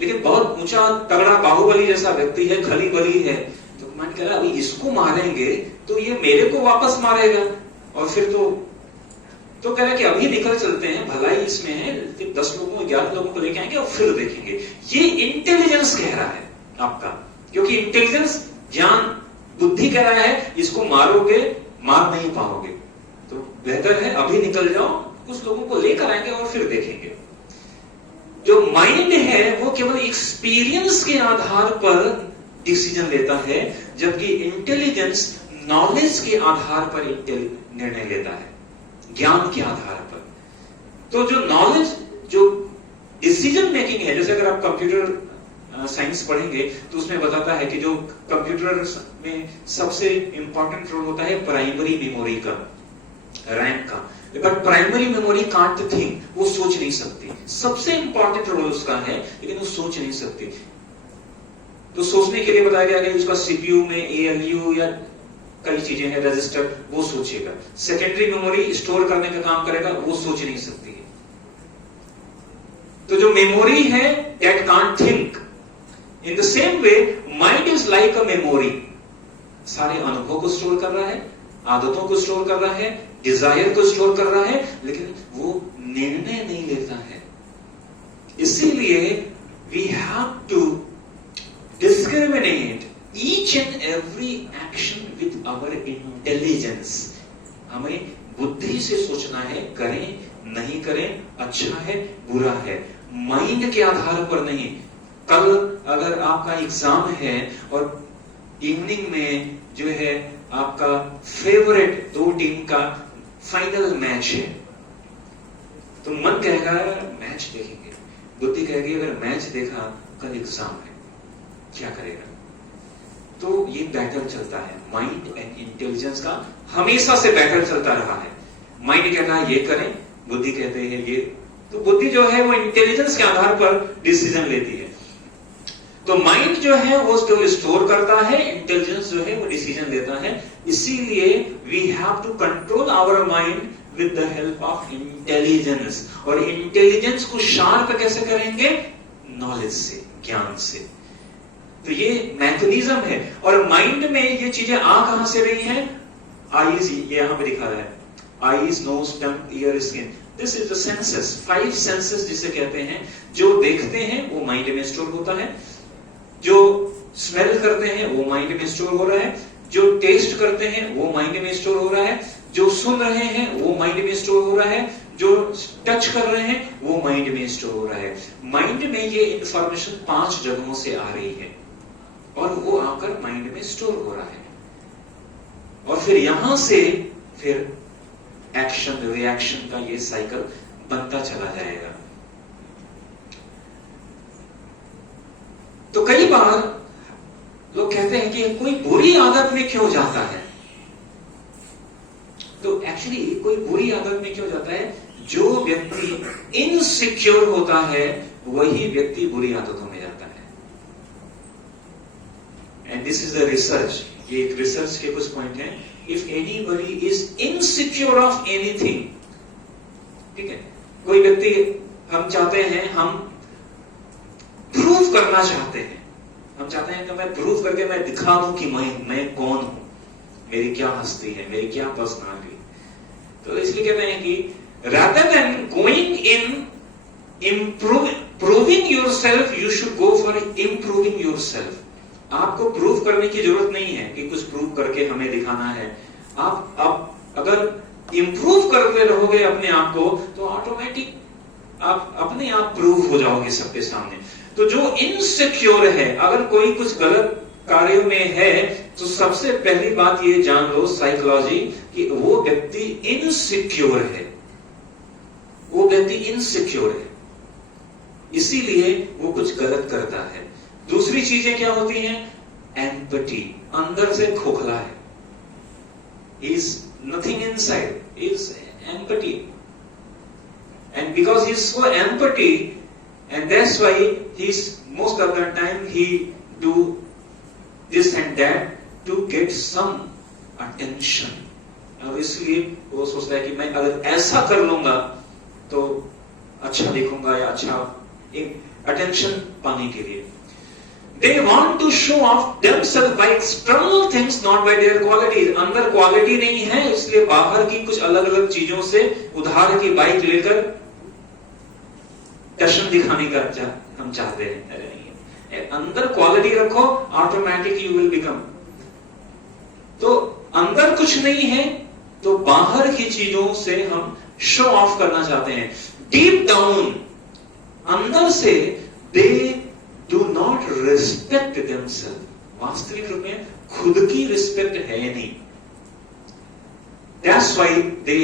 लेकिन बहुत ऊंचा तगड़ा बाहुबली जैसा व्यक्ति है, खली बली है, तो मन कह रहा अभी इसको मारेंगे तो ये मेरे को वापस मारेगा, और फिर तो कह रहा कि अभी निकल चलते हैं, भलाई इसमें है, 10 लोगों 11 लोगों को लेके आएंगे और फिर देखेंगे। ये इंटेलिजेंस कह रहा है आपका, क्योंकि इंटेलिजेंस, ज्ञान, बुद्धि कह रहा है इसको मारोगे, मार नहीं पाओगे, तो बेहतर है अभी निकल जाओ, कुछ लोगों को लेकर आएंगे और फिर देखेंगे। जो माइंड है वो केवल एक्सपीरियंस के आधार पर डिसीजन लेता है, जबकि इंटेलिजेंस नॉलेज के आधार पर निर्णय लेता है, ज्ञान के आधार पर। तो जो नॉलेज, जो डिसीजन मेकिंग है, जैसे अगर आप कंप्यूटर साइंस पढ़ेंगे तो उसमें बताता है कि जो कंप्यूटर में सबसे इंपॉर्टेंट रोल होता है प्राइमरी मेमोरी का, रैम का, but primary memory can't think, वो सोच नहीं सकती। सबसे इंपॉर्टेंट रोल उसका है, लेकिन वो सोच नहीं सकती। तो सोचने के लिए बताया गया कि उसका सीपीयू में ALU या कई चीजें हैं, रजिस्टर, वो सोचेगा। सेकेंडरी मेमोरी स्टोर करने का काम करेगा, वो सोच नहीं सकती है। तो जो मेमोरी है that can't think, in the same way mind is like a memory, सारे अनुभव को स्टोर कर रहा है, आदतों को स्टोर कर रहा है, डिजायर को स्टोर कर रहा है, लेकिन वो निर्णय नहीं लेता है। इसीलिए we have to discriminate each and every action with our intelligence. हमें बुद्धि से सोचना है, करें नहीं करें, अच्छा है बुरा है, माइंड के आधार पर नहीं। कल अगर आपका एग्जाम है और इवनिंग में जो है आपका फेवरेट 2 टीम का फाइनल मैच है, तो मन कहेगा मैच देखेंगे, बुद्धि कहेगी अगर मैच देखा कल एग्जाम है, क्या करेगा? तो ये बैटल चलता है, माइंड एंड इंटेलिजेंस का हमेशा से बैटल चलता रहा है। माइंड कहता है ये करें, बुद्धि कहते हैं ये, तो बुद्धि जो है वो इंटेलिजेंस के आधार पर डिसीजन लेती है। तो माइंड जो है वो उसको स्टोर करता है, इंटेलिजेंस जो है वो डिसीजन लेता है। इसीलिए we have to control our mind with the help of intelligence. और इंटेलिजेंस को शार्प कैसे करेंगे? नॉलेज से, ज्ञान से। तो ये मैकेनिज्म है। और माइंड में ये चीजें आ कहां से रही हैं? आइए ये यहां पे दिखा रहा है, eyes, nose, tongue, ear, skin. This is the senses, 5 senses जिसे कहते हैं। जो देखते हैं वो माइंड में स्टोर होता है, जो स्मेल करते हैं वो माइंड में स्टोर हो रहा है, जो टेस्ट करते हैं वो माइंड में स्टोर हो रहा है, जो सुन रहे हैं वो माइंड में स्टोर हो रहा है, जो टच कर रहे हैं वो माइंड में स्टोर हो रहा है। माइंड में ये इंफॉर्मेशन 5 जगहों से आ रही है और वो आकर माइंड में स्टोर हो रहा है, और फिर यहां से फिर एक्शन रिएक्शन का ये साइकिल बनता चला जाएगा। तो कई बार लोग कहते हैं कि कोई बुरी आदत में क्यों जाता है, तो एक्चुअली कोई बुरी आदत में क्यों जाता है? जो व्यक्ति इनसिक्योर होता है वही व्यक्ति बुरी आदतों में जाता है। And this is the research, ये एक रिसर्च के कुछ पॉइंट हैं। If anybody is insecure of anything, ठीक है, कोई व्यक्ति, हम चाहते हैं, हम प्रूव करना चाहते हैं, हम चाहते हैं कि मैं प्रूव करके मैं दिखा दूं कि मैं कौन हूं, मेरी क्या हस्ती है, मेरी क्या पर्सनालिटी। तो इसलिए कहते हैं कि rather than going in proving yourself, you should go for improving yourself. आपको प्रूव करने की जरूरत नहीं है कि कुछ प्रूव करके हमें दिखाना है। आप अगर इंप्रूव करते रहोगे अपने आप को तो ऑटोमेटिक आप अपने आप प्रूव हो जाओगे सबके सामने। तो जो इनसिक्योर है, अगर कोई कुछ गलत कार्यों में है, तो सबसे पहली बात ये जान लो साइकोलॉजी कि वो व्यक्ति इनसिक्योर है, वो व्यक्ति इनसिक्योर है, इसीलिए वो कुछ गलत करता है। दूसरी चीजें क्या होती हैं? एम्पैथी, अंदर से खोखला है, is nothing inside, is empathy, and because he is so empathy, and that's why he is most of the time he do this and that to get some attention. और इसलिए वो सोचता है कि मैं अगर ऐसा कर लूंगा तो अच्छा दिखूंगा या अच्छा अटेंशन पाने के लिए। They want to show off themselves by external things, not by their qualities. अंदर क्वालिटी नहीं है, इसलिए बाहर की कुछ अलग अलग चीजों से उधार की बाइक लेकर टशन दिखाने का हम चाहते हैं। अरे नहीं, अंदर क्वालिटी रखो, ऑटोमेटिक यू विल बिकम। तो अंदर कुछ नहीं है तो बाहर की चीजों से हम शो ऑफ करना चाहते हैं। डीप डाउन अंदर से they do not respect themselves, वास्तविक रूप में खुद की रिस्पेक्ट है नहीं। That's why they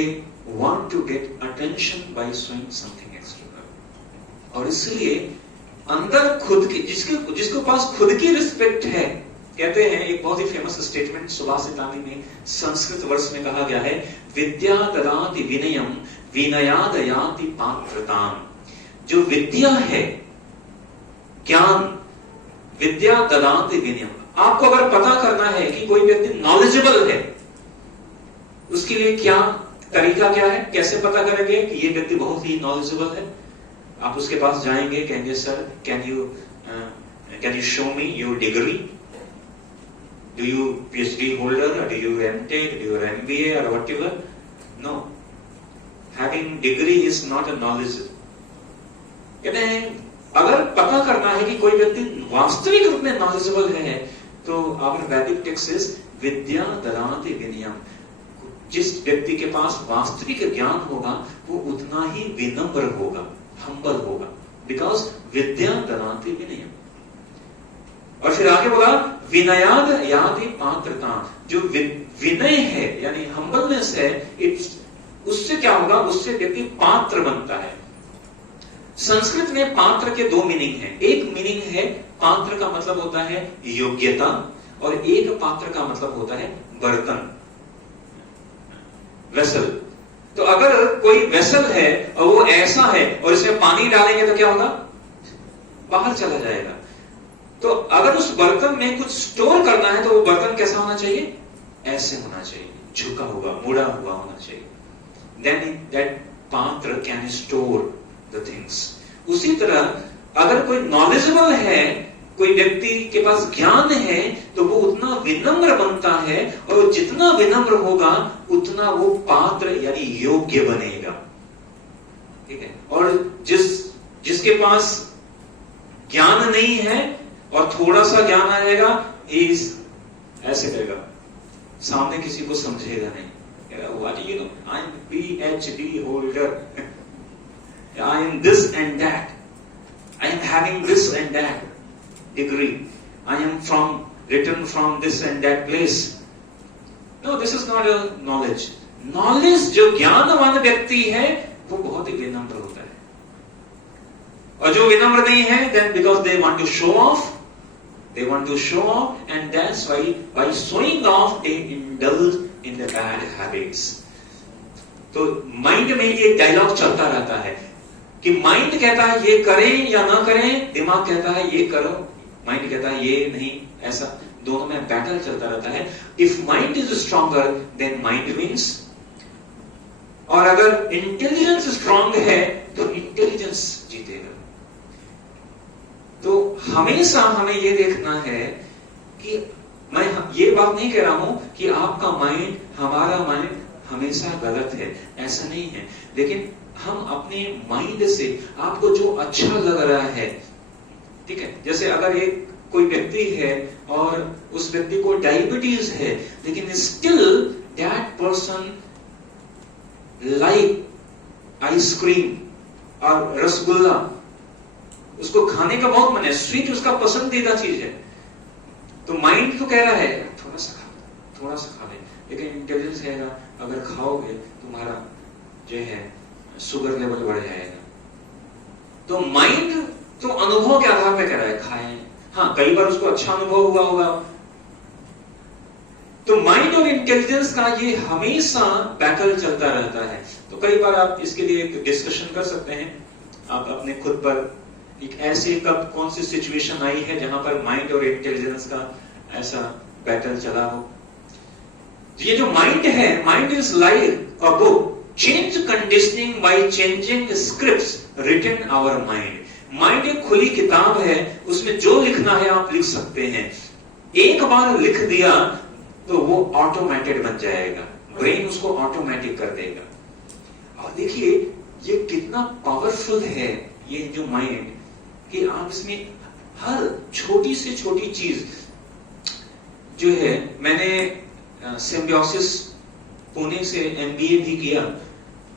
want to get attention by showing something external. और इसलिए अंदर खुद की, जिसको पास खुद की रिस्पेक्ट है, कहते हैं, एक बहुत ही फेमस स्टेटमेंट सुभाषितानी में संस्कृत वर्ष में कहा गया है, विद्या ददाति विनयम विनयाद याति पात्रताम। जो विद्या है, ज्ञान, विद्या ददाति विनयम। आपको अगर पता करना है कि कोई व्यक्ति नॉलेजेबल है, उसके लिए क्या तरीका क्या है, कैसे पता करेंगे कि ये व्यक्ति बहुत ही नॉलेजेबल है? आप उसके पास जाएंगे, कहेंगे sir can you show me your degree, do you PhD holder or do you MTech, do you MBA or whatever? No, having degree is not a knowledge. कहते हैं अगर पता करना है कि कोई व्यक्ति वास्तविक रूप में नॉलेजेबल है तो our वैदिक टेक्स्ट इज विद्या ददाति विनयम। जिस व्यक्ति के पास वास्तविक ज्ञान होगा वो उतना ही विनम्र होगा, हम्बल होगा, बिकॉज विद्या ददाति विनयम। और फिर आगे बोला विनयाद याति पात्रता। जो विनय है यानी हम्बलनेस है, उससे क्या होगा? उससे व्यक्ति पात्र बनता है। संस्कृत में पात्र के 2 मीनिंग है। एक मीनिंग है पात्र का मतलब होता है योग्यता, और एक पात्र का मतलब होता है बर्तन, वेसल। तो अगर कोई वेसल है और वो ऐसा है और इसमें पानी डालेंगे तो क्या होगा? बाहर चला जाएगा। तो अगर उस बर्तन में कुछ स्टोर करना है तो वो बर्तन कैसा होना चाहिए? ऐसे होना चाहिए, झुका हुआ, मुड़ा हुआ होना चाहिए। देन दैट पात्र कैन स्टोर द थिंग्स। उसी तरह अगर कोई नॉलेजेबल है, कोई व्यक्ति के पास ज्ञान है, तो वो उतना विनम्र बनता है और जितना विनम्र होगा उतना वो पात्र यानी योग्य बनेगा। ठीक है, और जिसके पास ज्ञान नहीं है और थोड़ा सा ज्ञान आएगा, ऐसे करेगा, सामने किसी को समझेगा नहीं। What do you know? I am PhD holder. I am this and that. I am having this and that degree. I am written from this and that place. No, this is not a knowledge. Knowledge जो ज्ञानवान व्यक्ति है वो बहुत ही विनम्र होता है, और जो विनम्र नहीं है, then because they want to show off, and that's why by showing off they indulge in the bad habits. तो माइंड में ये डायलॉग चलता रहता है कि माइंड कहता है ये करें या ना करें, दिमाग कहता है ये करो, माइंड कहता है ये नहीं, ऐसा दोनों में बैटल चलता रहता है। If mind is stronger than mind wins, और अगर इंटेलिजेंस स्ट्रांग है तो इंटेलिजेंस जीतेगा। तो हमेशा हमें यह देखना है कि मैं ये बात नहीं कह रहा हूं कि आपका माइंड, हमारा माइंड हमेशा गलत है, ऐसा नहीं है, लेकिन हम अपने माइंड से आपको जो अच्छा लग रहा है, ठीक है, जैसे अगर एक कोई व्यक्ति है और उस व्यक्ति को डायबिटीज है, लेकिन still that person like ice cream और रसगुल्ला, उसको खाने का बहुत मन है, स्वीट उसका पसंदीदा चीज है, तो माइंड तो कह रहा है थोड़ा सा खा ले, लेकिन इंटेलिजेंस है अगर खाओगे तुम्हारा जो है शुगर लेवल बढ़ जाएगा। तो माइंड तो अनुभव के आधार पे कह रहा है खाएं, हाँ कई बार उसको अच्छा अनुभव हुआ होगा। तो माइंड और इंटेलिजेंस का ये हमेशा बैटल चलता रहता है। तो कई बार आप इसके लिए एक डिस्कशन कर सकते हैं, आप अपने खुद पर एक ऐसे कब कौन सी सिचुएशन आई है जहां पर माइंड और इंटेलिजेंस का ऐसा बैटल चला हो। ये जो माइंड है, mind is like a book, change conditioning by changing scripts written our mind. Mind एक खुली किताब है, उसमें जो लिखना है आप लिख सकते हैं। एक बार लिख दिया तो वो ऑटोमेटेड बन जाएगा, ब्रेन उसको ऑटोमेटिक कर देगा। और देखिए ये कितना पावरफुल है ये जो माइंड, कि आप इसमें हर छोटी से छोटी चीज जो है, मैंने सिम्बियोसिस पुणे से एमबीए भी किया,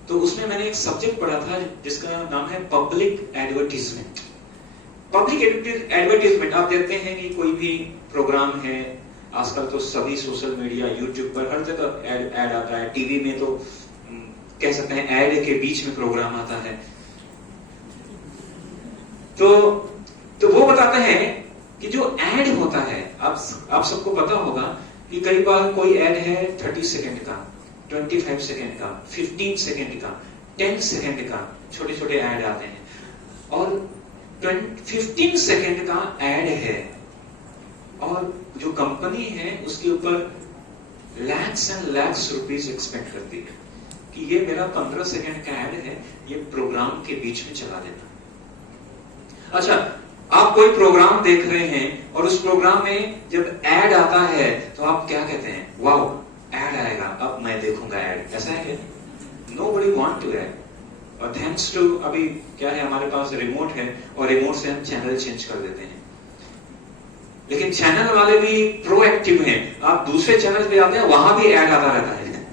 तो उसमें मैंने एक सब्जेक्ट पढ़ा था जिसका नाम है पब्लिक एडवर्टीजमेंट। पब्लिक एडवर्टीजमेंट आप देखते हैं कि कोई भी प्रोग्राम है, आजकल तो सभी सोशल मीडिया, यूट्यूब पर हर जगह एड आता है, टीवी में तो कह सकते हैं एड के बीच में प्रोग्राम आता है। तो वो बताते हैं कि जो एड होता है, आप सबको पता होगा कि कई बार कोई एड है 30 सेकंड का, 25 सेकंड का, 15 सेकंड का, 10 सेकंड का, छोटे छोटे ऐड आते हैं, और 15 सेकंड का ऐड है और जो कंपनी है उसके ऊपर lakhs and lakhs rupees expect करती है कि ये मेरा 15 सेकंड का ऐड है, ये प्रोग्राम के बीच में चला देना। अच्छा, आप कोई प्रोग्राम देख रहे हैं और उस प्रोग्राम में जब ऐड आता है तो आप क्या कहते हैं? वाओ, ऐड आएगा, अब मैं देखूंगा ऐड। ऐसा है क्या? Nobody want to ad. और थैंक्स टू अभी क्या है, हमारे पास रिमोट है और रिमोट से हम चैनल चेंज कर देते हैं। लेकिन चैनल वाले भी प्रोएक्टिव हैं, आप दूसरे चैनल पे आते हैं वहां भी ऐड आता रहता है,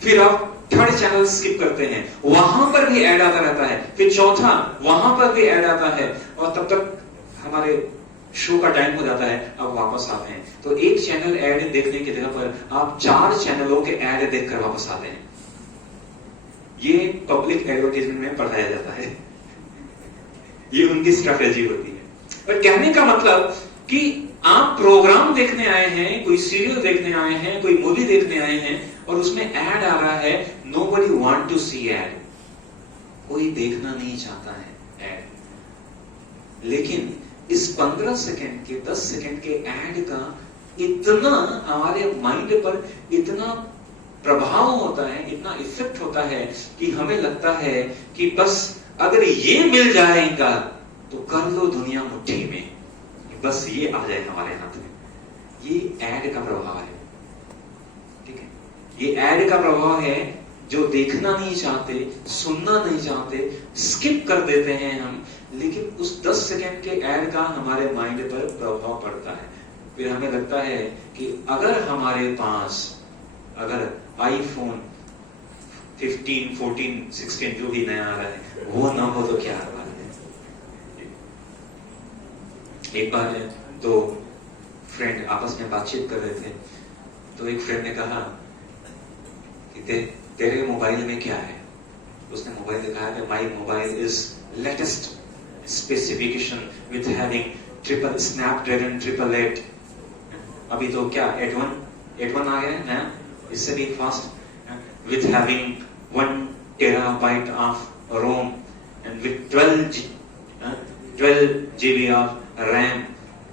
फिर आप थर्ड चैनल स्किप करते हैं, वहां पर भी ऐड आता रहता है, फिर चौथा वहां पर भी ऐड आता है, और तब तक हमारे शो का टाइम हो जाता है, अब वापस आते हैं। तो एक चैनल ऐड देखने की जगह पर आप 4 चैनलों के ऐड देखकर वापस आते हैं। ये पब्लिक एडवर्टाइजमेंट में पढ़ाया जाता है, ये उनकी स्ट्रैटेजी होती है। पर कहने का मतलब कि आप प्रोग्राम देखने आए हैं, कोई सीरियल देखने आए हैं, कोई मूवी देखने आए हैं और उसमें ऐड आ रहा है, nobody want to see ad, कोई देखना नहीं चाहता है ऐड। लेकिन इस 15 सेकंड के 10 सेकंड के ऐड का इतना हमारे माइंड पर इतना प्रभाव होता है, इतना इफेक्ट होता है कि हमें लगता है कि बस अगर ये मिल जाएगा तो कर लो दुनिया मुट्ठी में, बस ये आ जाए हमारे हाथ में, ये ऐड का प्रभाव है। ठीक है, ये ऐड का प्रभाव है। जो देखना नहीं चाहते, सुनना नहीं चाहते, स्किप कर देते हैं हम, लेकिन उस 10 सेकंड के ऐड का हमारे माइंड पर प्रभाव पड़ता है। फिर हमें लगता है कि अगर हमारे पास अगर आईफोन 15, 14, 16 जो भी नया आ रहा है वो ना हो तो क्या बात है। एक बार दो फ्रेंड आपस में बातचीत कर रहे थे, तो एक फ्रेंड ने कहा कि तेरे मोबाइल में क्या है? उसने मोबाइल दिखाया कि my mobile is latest specification with having triple Snapdragon 888। अभी तो क्या 8-1 आ गया है नया, इससे भी fast, with having 1 TB of ROM and with 12 GB of RAM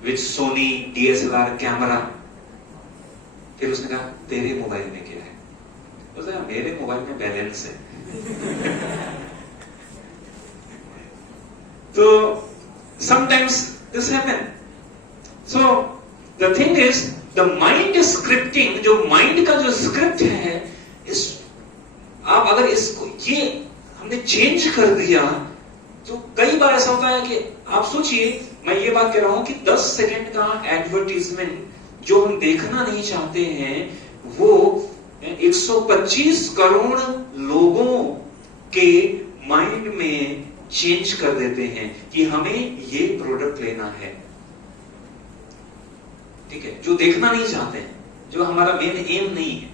with Sony DSLR camera. फिर उसने कहा तेरे मोबाइल में क्या है? उसने कहा मेरे मोबाइल में बैलेंस है। तो sometimes this happen. So the thing is the mind scripting, जो माइंड का जो स्क्रिप्ट है, इस आप अगर इसको ये हमने चेंज कर दिया तो कई बार ऐसा होता है कि आप सोचिए, मैं ये बात कह रहा हूं कि 10 सेकंड का एडवर्टीजमेंट जो हम देखना नहीं चाहते हैं वो 125 करोड़ लोगों के माइंड में चेंज कर देते हैं कि हमें ये प्रोडक्ट लेना है। ठीक है, जो देखना नहीं चाहते हैं, जो हमारा मेन एम नहीं है।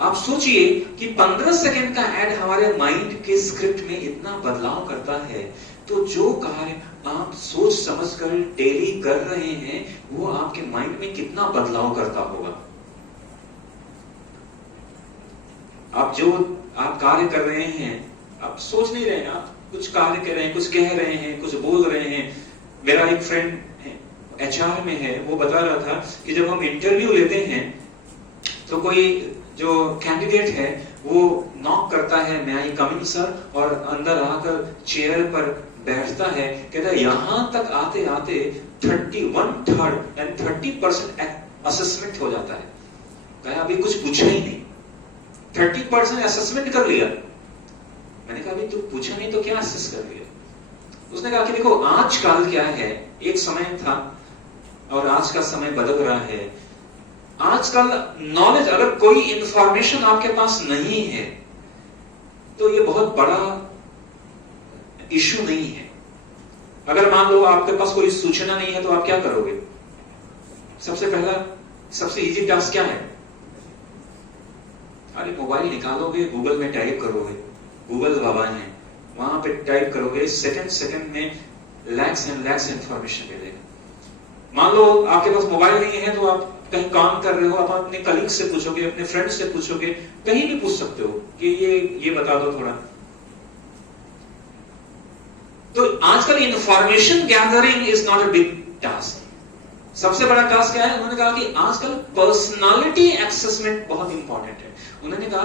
आप सोचिए कि 15 सेकंड का ऐड हमारे माइंड के स्क्रिप्ट में इतना बदलाव करता है, तो जो कार्य आप सोच समझकर डेली कर रहे हैं वो आपके माइंड में कितना बदलाव करता होगा। आप कार्य कर रहे हैं, आप सोच नहीं रहे हैं, आप कुछ कार्य कर रहे हैं, कुछ कह रहे हैं, कुछ बोल रहे हैं। मेरा एक फ्रेंड HR में है, वो बता रहा था कि जब हम इंटरव्यू लेते हैं तो कोई जो कैंडिडेट है वो नॉक करता है, मैं आई कमिंग सर, और अंदर आकर चेयर पर बैठता है। कहता है यहां तक आते आते 31/3 एंड 30% असेसमेंट हो जाता है। कहा अभी कुछ पूछा ही नहीं, 30% असेसमेंट कर लिया। मैंने कहा अभी तू पूछा नहीं तो क्या असेस कर लिया? उसने कहा कि देखो आजकल क्या है, एक समय था और आज का समय बदल रहा है। आजकल नॉलेज, अगर कोई इंफॉर्मेशन आपके पास नहीं है तो ये बहुत बड़ा इश्यू नहीं है। अगर मान लो आपके पास कोई सूचना नहीं है तो आप क्या करोगे? सबसे पहला, सबसे इजी टास्क क्या है? अरे मोबाइल निकालोगे, गूगल में टाइप करोगे, गूगल बाबा है, वहां पे टाइप करोगे, सेकंड में लैक्स एंड लैक्स इंफॉर्मेशन मिलेगा। मान लो आपके पास मोबाइल नहीं है तो आप कहीं काम कर रहे हो, आप अपने कलीग से पूछोगे, अपने फ्रेंड से पूछोगे, कहीं भी पूछ सकते हो कि ये बता दो थोड़ा। तो आजकल information gathering is not a big task. सबसे बड़ा टास्क क्या है? उन्होंने कहा कि आजकल पर्सनालिटी एसेसमेंट बहुत इंपॉर्टेंट है। उन्होंने कहा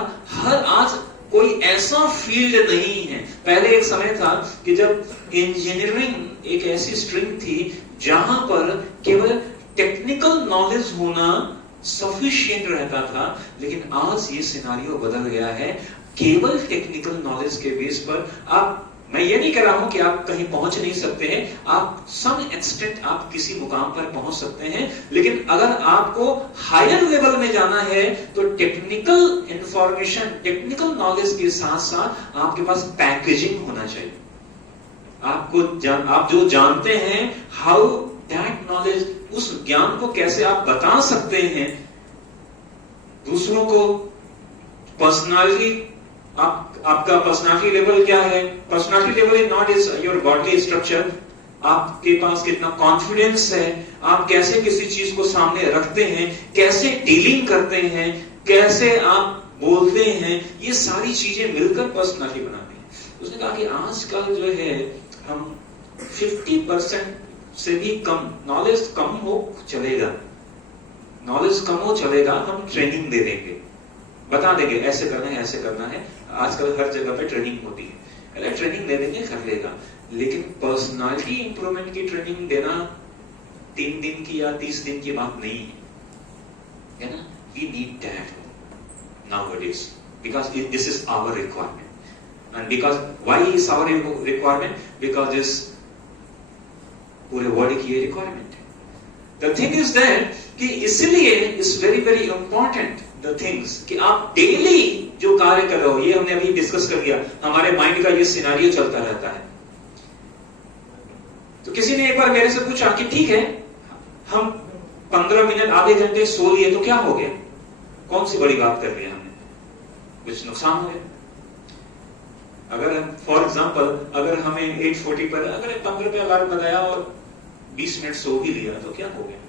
आज कोई ऐसा फील्ड नहीं है। पहले एक समय था कि जब इंजीनियरिंग एक ऐसी स्ट्रीम थी जहां पर केवल टेक्निकल नॉलेज होना सफिशिएंट रहता था, लेकिन आज ये सिनारियो बदल गया है। केवल टेक्निकल नॉलेज के बेस पर मैं ये नहीं कह रहा हूं कि आप कहीं पहुंच नहीं सकते हैं, आप सम एक्सटेंट आप किसी मुकाम पर पहुंच सकते हैं, लेकिन अगर आपको हायर लेवल में जाना है तो टेक्निकल इंफॉर्मेशन, टेक्निकल नॉलेज के साथ साथ आपके पास पैकेजिंग होना चाहिए। आप जो जानते हैं, हाउ दैट नॉलेज, उस ज्ञान को कैसे आप बता सकते हैं दूसरों को। पर्सनालिटी, आपका पर्सनालिटी लेवल क्या है? Personality level is not is your body structure. आपके पास कितना कॉन्फिडेंस है, आप कैसे किसी चीज को सामने रखते हैं, कैसे डीलिंग करते हैं, कैसे आप बोलते हैं, ये सारी चीजें मिलकर पर्सनालिटी बनाती है। उसने कहा कि आजकल जो है हम 50% से भी कम, नॉलेज कम हो चलेगा, नॉलेज कम हो चलेगा, हम ट्रेनिंग दे देंगे, बता देंगे ऐसे करना है, ऐसे करना है। आजकल हर जगह पे ट्रेनिंग होती है, पहले ट्रेनिंग दे देंगे, कर लेगा। लेकिन पर्सनालिटी इंप्रूवमेंट की ट्रेनिंग देना 3 दिन की या 30 दिन की बात नहीं है। है ना, we need that nowadays because this is our requirement. And because why is our requirement? Because this पूरे वर्ल्ड की ये रिक्वायरमेंट है. The thing is that कि इसलिए it's very very important the things कि आप डेली जो कार्य कर रहे हो, ये हमने अभी डिस्कस कर लिया, हमारे माइंड का ये सिनेरियो चलता रहता है. तो किसी ने एक बार मेरे से पूछा कि ठीक है, हम 15 मिनट आधे घंटे सो लिए तो क्या हो गया, कौन सी बड़ी बात कर ली हमने, कुछ नुकसान हो गया? अगर फॉर एग्जाम्पल अगर हमें 8:40 पर अगर 15 पे अलार्म लगाया और 20 मिनट सो भी लिया तो क्या हो गया?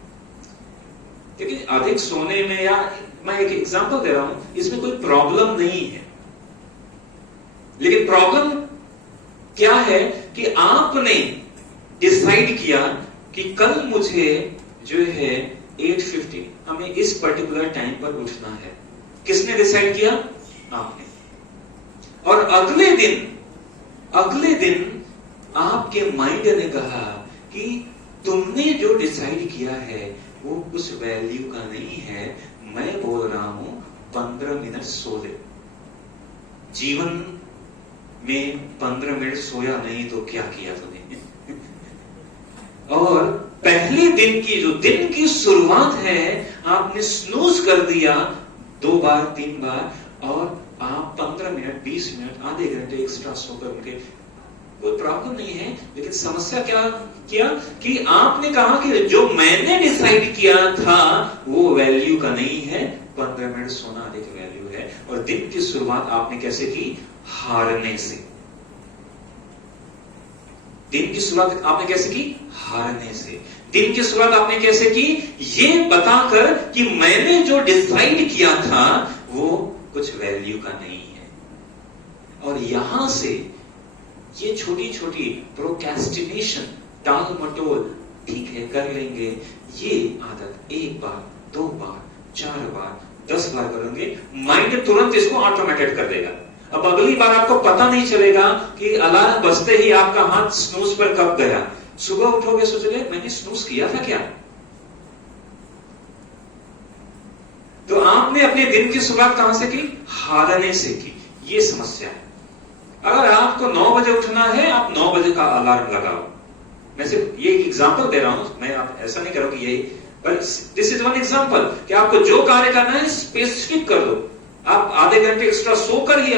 देखिए अधिक सोने में, या मैं एक एग्जांपल दे रहा हूं, इसमें कोई प्रॉब्लम नहीं है. लेकिन प्रॉब्लम क्या है कि आपने डिसाइड किया कि कल मुझे जो है 8:50 हमें इस पर्टिकुलर टाइम पर उठना है. किसने डिसाइड किया? आपने. और अगले दिन आपके माइंड ने कहा कि तुमने जो डिसाइड किया है वो कुछ वैल्यू का नहीं है, मैं बोल रहा हूं 15 मिनट सो ले. जीवन में 15 मिनट सोया नहीं तो क्या किया तुमने? और पहले दिन की जो दिन की शुरुआत है, आपने स्नूज कर दिया 2 बार 3 बार, और आप 15 मिनट 20 मिनट आधे घंटे एक्स्ट्रा सोकर उनके, कोई प्रॉब्लम नहीं है. लेकिन समस्या क्या किया कि आपने कहा कि जो मैंने डिसाइड किया था वो वैल्यू का नहीं है, 15 मिनट सोना अधिक वैल्यू है. और दिन की शुरुआत आपने कैसे की? हारने से. दिन की शुरुआत आपने कैसे की? हारने से. दिन की शुरुआत आपने कैसे की? ये बताकर कि मैंने जो डिसाइड किया था वो कुछ वैल्यू का नहीं है. और यहां से ये छोटी छोटी प्रोक्रेस्टिनेशन, टाल मटोल, ठीक है कर लेंगे, ये आदत 1 बार 2 बार 4 बार 10 बार करेंगे, माइंड तुरंत इसको ऑटोमेटेड कर देगा. अब अगली बार आपको पता नहीं चलेगा कि अलार्म बजते ही आपका हाथ स्नूज पर कब गया. सुबह उठोगे सोचोगे मैंने स्नूज किया था क्या? तो आपने अपने दिन की शुरुआत कहां से की? हारने से की. ये समस्या है. अगर आपको 9 बजे उठना है, आप 9 बजे का अलार्म लगाओ. मैं सिर्फ ये एग्जांपल दे रहा हूं, मैं आप ऐसा नहीं करो कि ये, पर दिस इज वन एग्जांपल कि आपको जो कार्य करना है स्पेसिफिक कर दो. आप आधे घंटे एक्स्ट्रा सोकर ही,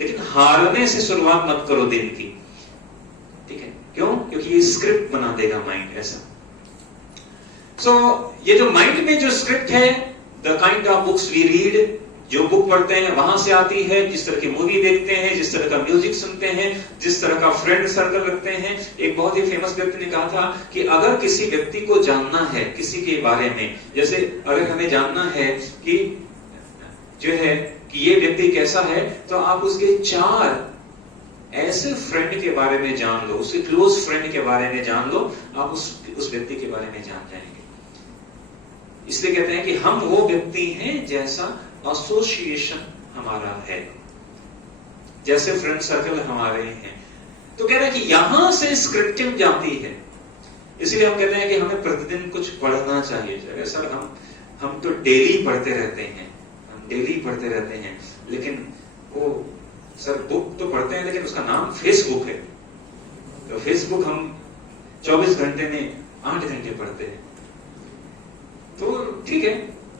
लेकिन हारने से शुरुआत मत करो दिन की. ठीक है? क्यों? क्योंकि ये स्क्रिप्ट बना देगा माइंड ऐसा. सो ये जो माइंड में जो स्क्रिप्ट है, the kind of books we read, जो बुक पढ़ते हैं वहां से आती है, जिस तरह की मूवी देखते हैं, जिस तरह का म्यूजिक सुनते हैं, जिस तरह का फ्रेंड सर्कल रखते हैं. एक बहुत ही फेमस व्यक्ति ने कहा था कि अगर किसी व्यक्ति को जानना है किसी के बारे में, जैसे अगर हमें जानना है कि जो है कि ये व्यक्ति कैसा है, तो आप उसके 4 ऐसे फ्रेंड के बारे में जान लो, उसके क्लोज फ्रेंड के बारे में जान लो, आप उस व्यक्ति के बारे में जान जाएंगे. इसलिए कहते हैं कि हम वो व्यक्ति हैं जैसा एसोसिएशन हमारा है, जैसे फ्रेंड सर्कल हमारे हैं. तो कह रहे हैं कि यहां से स्क्रिप्टिंग जाती है. इसलिए हम कहते हैं कि हमें प्रतिदिन कुछ पढ़ना चाहिए. सर हम तो डेली पढ़ते रहते हैं, लेकिन वो सर बुक तो पढ़ते हैं लेकिन उसका नाम फेसबुक है. तो फेसबुक हम 24 घंटे में 8 घंटे पढ़ते हैं. तो ठीक है,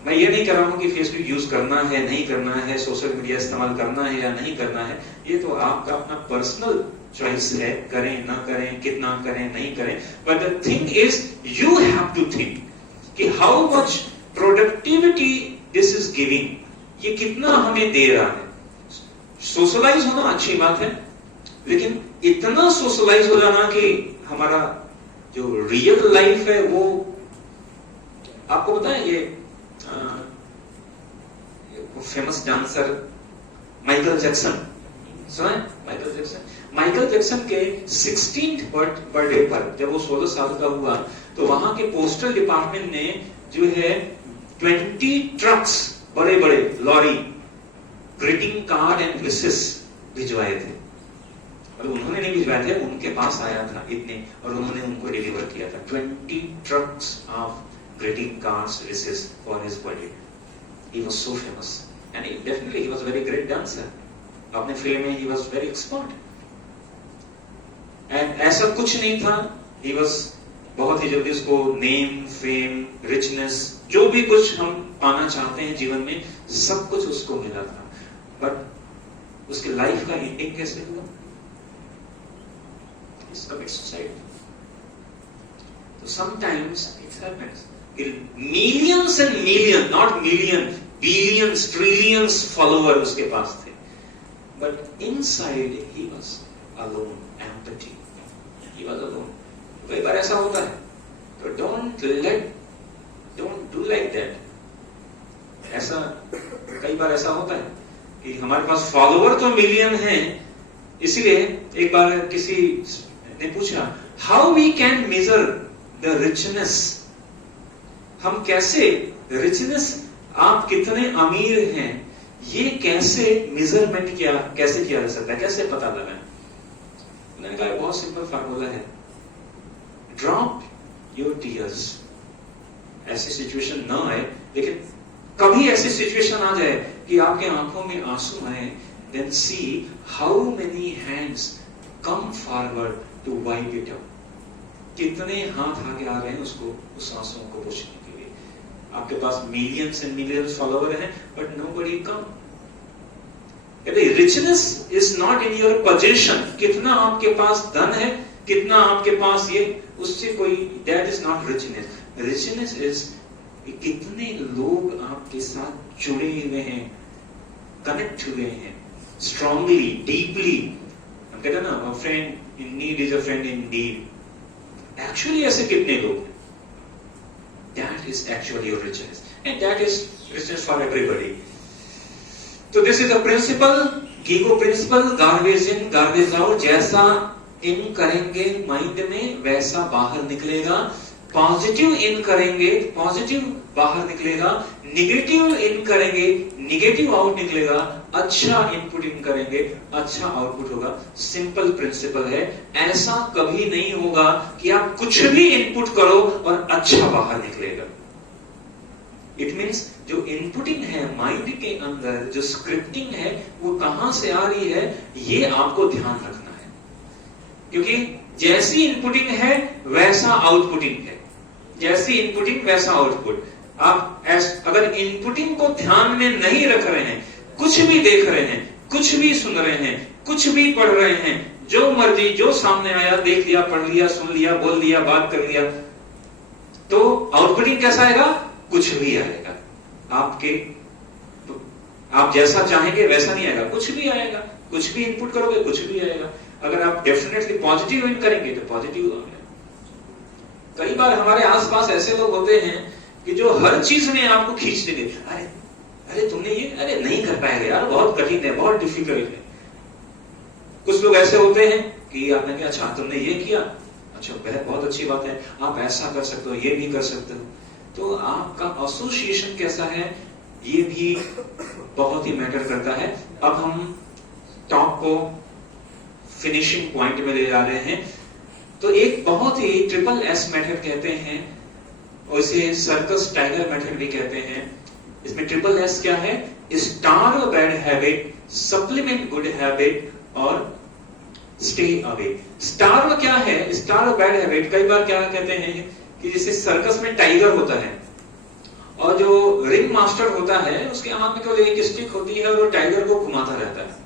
मैं ये नहीं कह रहा हूं कि फेसबुक यूज करना है नहीं करना है, सोशल मीडिया इस्तेमाल करना है या नहीं करना है, ये तो आपका अपना पर्सनल चॉइस है, करें ना करें, कितना करें नहीं करें. But the thing is you have to think कि how much productivity this is giving, ये कितना हमें दे रहा है. सोशलाइज होना अच्छी बात है, लेकिन इतना सोशलाइज हो जाना कि हमारा जो रियल लाइफ है वो, आपको पता है ये फेमस डांसर माइकल जैक्सन, सुना है? माइकल जैक्सन के 16th बर्थडे पर जब वो 16 साल का हुआ, तो वहां के पोस्टल डिपार्टमेंट ने जो है 20 ट्रक्स, बड़े बड़े lorry, greeting card and wishes भिजवाए थे. और उन्होंने नहीं भिजवाए थे, उनके पास आया था इतने, और उन्होंने उनको डिलीवर किया था 20 trucks of greeting cards wishes for his birthday. he was so famous and definitely he was a very great dancer. अपने फील्ड में he was very expert and ऐसा कुछ नहीं था, he was बहुत ही जल्दी उसको नेम, फेम, रिचनेस, जो भी कुछ हम पाना चाहते हैं जीवन में, सब कुछ उसको मिला था, बट उसकी लाइफ का एंडिंग कैसे हुआ? He commits suicide. So sometimes it happens. Millions and millions, not million, billions, trillions followers उसके पास थे, but inside he was alone, empty. He was alone. कई बार ऐसा होता है, तो don't do like that. ऐसा कई बार ऐसा होता है कि हमारे पास फॉलोवर तो मिलियन हैं, इसीलिए एक बार किसी ने पूछा, how we can measure the richness? हम कैसे रिचनेस, आप कितने अमीर हैं, ये कैसे मेजरमेंट कैसे किया जा सकता है, कैसे पता लगाएं? उन्होंने कहा बहुत सिंपल फार्मूला है, ड्रॉप योर टीयर्स. ऐसी सिचुएशन ना आए, लेकिन कभी ऐसी सिचुएशन आ जाए कि आपके आंखों में आंसू आए, then see how many hands come forward to wipe it up. कितने हाथ आगे आ रहे हैं उसको, उस आंसुओं को पोंछने के लिए. आपके पास मिलियंस एंड मिलियंस फॉलोवर हैं, but nobody come. Richness is not in your position. कितना आपके पास धन है, कितना आपके पास ये, उससे कोई, that is not richness. Richness is कितने लोग आपके साथ जुड़े हुए हैं, कनेक्ट हुए हैं, स्ट्रांगली, डीपली. हम कहते हैं ना, a friend in need is a friend in deed. Actually ऐसे कितने लोग हैं? That is actually your richness, and that is richness for everybody. So this is the principle, Gigo principle, garbage in, garbage out. जैसा इन करेंगे माइंड में, वैसा बाहर निकलेगा. पॉजिटिव इन करेंगे, पॉजिटिव बाहर निकलेगा. निगेटिव इन करेंगे, निगेटिव आउट निकलेगा. अच्छा इनपुट इन करेंगे, अच्छा आउटपुट होगा. सिंपल प्रिंसिपल है. ऐसा कभी नहीं होगा कि आप कुछ भी इनपुट करो और अच्छा बाहर निकलेगा. इट मीन्स जो इनपुटिंग है माइंड के अंदर, जो स्क्रिप्टिंग है, वो कहां से आ रही है, ये आपको ध्यान रखना है. क्योंकि जैसी इनपुटिंग है वैसा आउटपुटिंग है, जैसी इनपुटिंग वैसा आउटपुट. आप अगर इनपुटिंग को ध्यान में नहीं रख रहे हैं, कुछ भी देख रहे हैं, कुछ भी सुन रहे हैं, कुछ भी पढ़ रहे हैं, जो मर्जी, जो सामने आया, देख लिया, पढ़ लिया, सुन लिया, बोल लिया, बात कर लिया, तो आउटपुटिंग कैसा आएगा? कुछ भी आएगा. आप जैसा चाहेंगे वैसा नहीं आएगा, कुछ भी आएगा. कुछ भी इनपुट करोगे, कुछ भी आएगा. अगर आप डेफिनेटली पॉजिटिव इन करेंगे तो पॉजिटिव आएगा. कई बार हमारे आसपास ऐसे लोग होते हैं कि जो हर चीज में आपको खींच देंगे. अरे तुमने ये, अरे नहीं कर पाएगा यार, बहुत कठिन है, बहुत डिफिकल्ट है. कुछ लोग ऐसे होते हैं कि आपने कहा, अच्छा तुमने ये किया, अच्छा बहुत अच्छी बात है, आप ऐसा कर सकते हो, ये भी कर सकते हो. तो आपका एसोसिएशन कैसा है, ये भी बहुत ही मैटर करता है. अब हम टॉप को फिनिशिंग पॉइंट में ले जा रहे हैं. तो एक बहुत ही ट्रिपल एस मेथड कहते हैं, और इसे सर्कस टाइगर मेथड भी कहते हैं. इसमें ट्रिपल एस क्या है? Star bad habit, supplement good habit और स्टे अवे. स्टार क्या है? Star bad habit. कई बार क्या कहते हैं कि जैसे सर्कस में टाइगर होता है और जो रिंग मास्टर होता है उसके हाथ में केवल एक स्टिक होती है और वो टाइगर को घुमाता रहता है.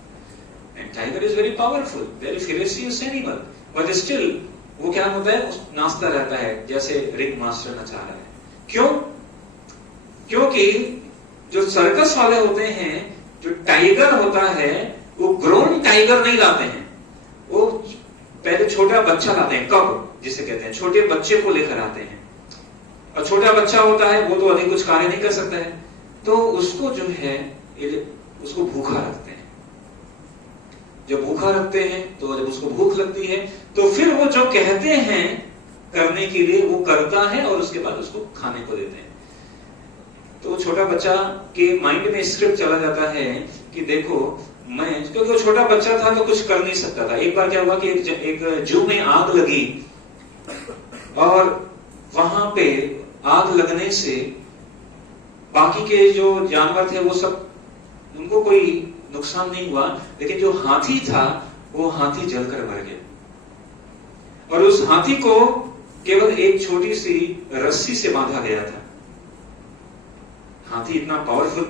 And tiger is very powerful, very ferocious animal, but still वो क्या होता है, नाचता रहता है जैसे रिंग मास्टर नचा रहा है. क्यों? क्योंकि जो सर्कस वाले होते हैं, जो टाइगर होता है, वो ग्रोन टाइगर नहीं लाते हैं. वो पहले छोटा बच्चा लाते हैं, कब जिसे कहते हैं, छोटे बच्चे को लेकर आते हैं. और छोटा बच्चा होता है वो तो अधिक कुछ कार्य नहीं कर सकता है, तो उसको जो है उसको भूखा रखते हैं. जब भूखा रखते हैं तो जब उसको भूख लगती है तो फिर वो जो कहते हैं करने के लिए वो करता है और उसके बाद उसको खाने को देते हैं. तो छोटा बच्चा के माइंड में स्क्रिप्ट चला जाता है कि देखो मैं, क्योंकि वो छोटा बच्चा था तो कुछ कर नहीं सकता था. एक बार क्या हुआ कि एक जू में आग लगी और वहां पे आग लगने से बाकी के जो जानवर थे वो सब, उनको कोई नुकसान नहीं हुआ, लेकिन जो हाथी था वो हाथी जलकर मर गया। और उस हाथी को केवल एक छोटी सी रस्सी से बांधा गया था। हाथी इतना पावरफुल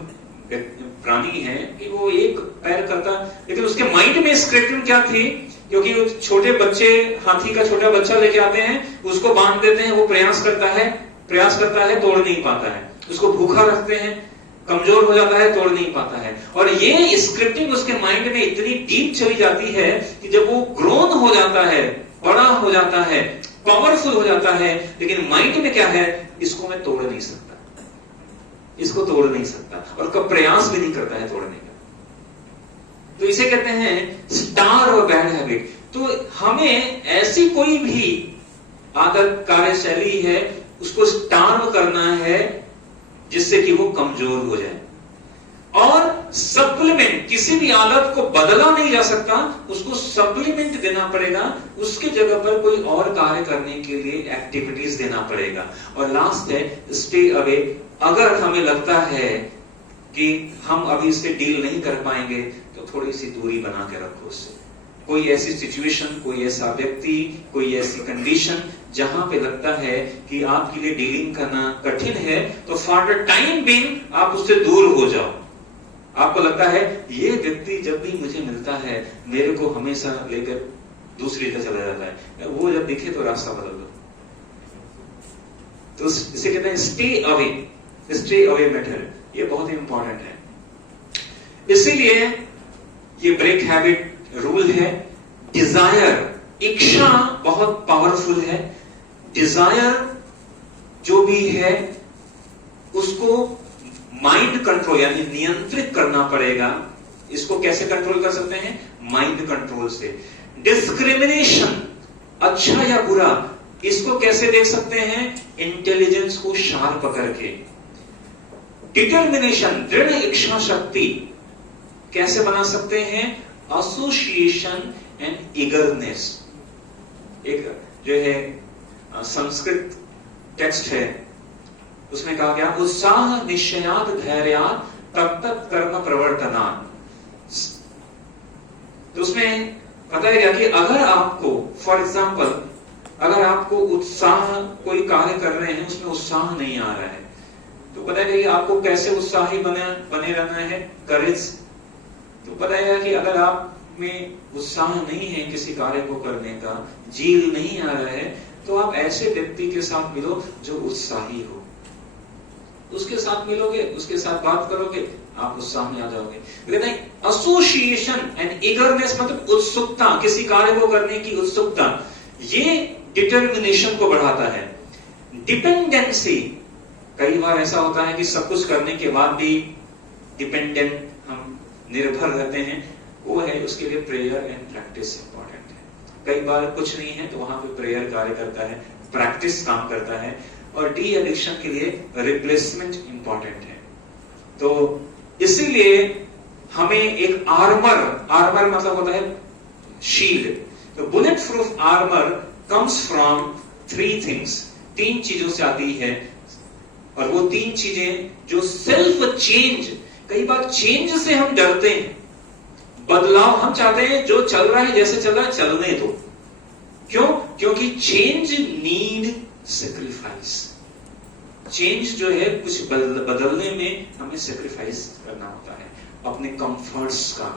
प्राणी है कि वो एक पैर करता, लेकिन उसके माइंड में स्क्रिप्टिंग क्या थी, क्योंकि वो छोटे बच्चे, हाथी का छोटा बच्चा लेके आते हैं, उसको बांध देते हैं, वो प्रयास करता है, तोड़ नहीं पाता है। उसको भूखा रखते हैं, कमजोर हो जाता है, तोड़ नहीं पाता है। और ये स्क्रिप्टिंग उसके माइंड में इतनी डीप चली जाती है कि जब वो ग्रोन हो जाता है, बड़ा हो जाता है, पावरफुल हो जाता है, लेकिन माइंड में क्या है, इसको मैं तोड़ नहीं सकता, इसको तोड़ नहीं सकता, और कब प्रयास भी नहीं करता है तोड़ने का। तो इसे कहते हैं स्टार और बैड हैबिट। तो हमें ऐसी कोई भी आदत, कार्यशैली है, उसको स्टार्व करना है जिससे कि वो कमजोर हो जाए। और सप्लीमेंट, किसी भी आदत को बदला नहीं जा सकता, उसको सप्लीमेंट देना पड़ेगा, उसके जगह पर कोई और कार्य करने के लिए एक्टिविटीज देना पड़ेगा। और लास्ट है स्टे अवे। अगर हमें लगता है कि हम अभी इससे डील नहीं कर पाएंगे, तो थोड़ी सी दूरी बना के रखो उससे। कोई ऐसी सिचुएशन, कोई ऐसा व्यक्ति, कोई ऐसी कंडीशन जहां पे लगता है कि आपके लिए डीलिंग करना कठिन है, तो फॉर द टाइम बीइंग आप उससे दूर हो जाओ। आपको लगता है ये व्यक्ति जब भी मुझे मिलता है, मेरे को हमेशा लेकर दूसरी तरफ चला जाता है, वो जब दिखे तो रास्ता बदल दो। तो इसे कहते हैं stay away. Stay away method, ये बहुत ही इंपॉर्टेंट है। इसीलिए ये ब्रेक हैबिट रूल है। डिजायर, इच्छा बहुत पावरफुल है। डिजायर जो भी है उसको माइंड कंट्रोल यानी नियंत्रित करना पड़ेगा। इसको कैसे कंट्रोल कर सकते हैं? माइंड कंट्रोल से। डिस्क्रिमिनेशन, अच्छा या बुरा, इसको कैसे देख सकते हैं? इंटेलिजेंस को शार्प करके। डिटर्मिनेशन, दृढ़ इच्छा शक्ति कैसे बना सकते हैं? Association and eagerness. एक जो है संस्कृत टेक्स्ट है, उसमें कहा गया उत्साह निश्चयात धैर्यात तत्त कर्म प्रवर्तनात्। तो उसमें बताया गया कि अगर आपको, फॉर एग्जाम्पल, अगर आपको उत्साह, कोई कार्य कर रहे हैं उसमें उत्साह नहीं आ रहा है, तो बताया गया कि आपको कैसे उत्साही बने रहना है? करेज। तो बताया गया कि अगर आप में उत्साह नहीं है किसी कार्य को करने का, जील नहीं आ रहा है, तो आप ऐसे व्यक्ति के साथ मिलो जो उत्साही हो। उसके साथ मिलोगे, उसके साथ बात करोगे, आप उत्साह में आ जाओगे। लेकिन एसोसिएशन एंड ईगरनेस मतलब उत्सुकता, किसी कार्य को करने की उत्सुकता, ये डिटर्मिनेशन को बढ़ाता है। डिपेंडेंसी, कई बार ऐसा होता है कि सब कुछ करने के बाद भी डिपेंडेंट, हम निर्भर रहते हैं, वो है उसके लिए प्रेयर एंड प्रैक्टिस इंपॉर्टेंट है। कई बार कुछ नहीं है तो वहां पे प्रेयर कार्य करता है, प्रैक्टिस काम करता है। और डी एडिक्शन के लिए रिप्लेसमेंट इंपॉर्टेंट है। तो इसीलिए हमें एक आर्मर मतलब होता है शील्ड। तो bullet proof armour comes from 3 things, 3 चीजों से आती है। और वो 3 चीजें जो सेल्फ चेंज, कई बार चेंज से हम डरते हैं, बदलाव हम चाहते हैं, जो चल रहा है जैसे चल रहा है चलने दो। क्यों? क्योंकि चेंज नीड सेक्रीफाइस। चेंज जो है कुछ बदलने में हमें सेक्रीफाइस करना होता है अपने कंफर्ट्स का।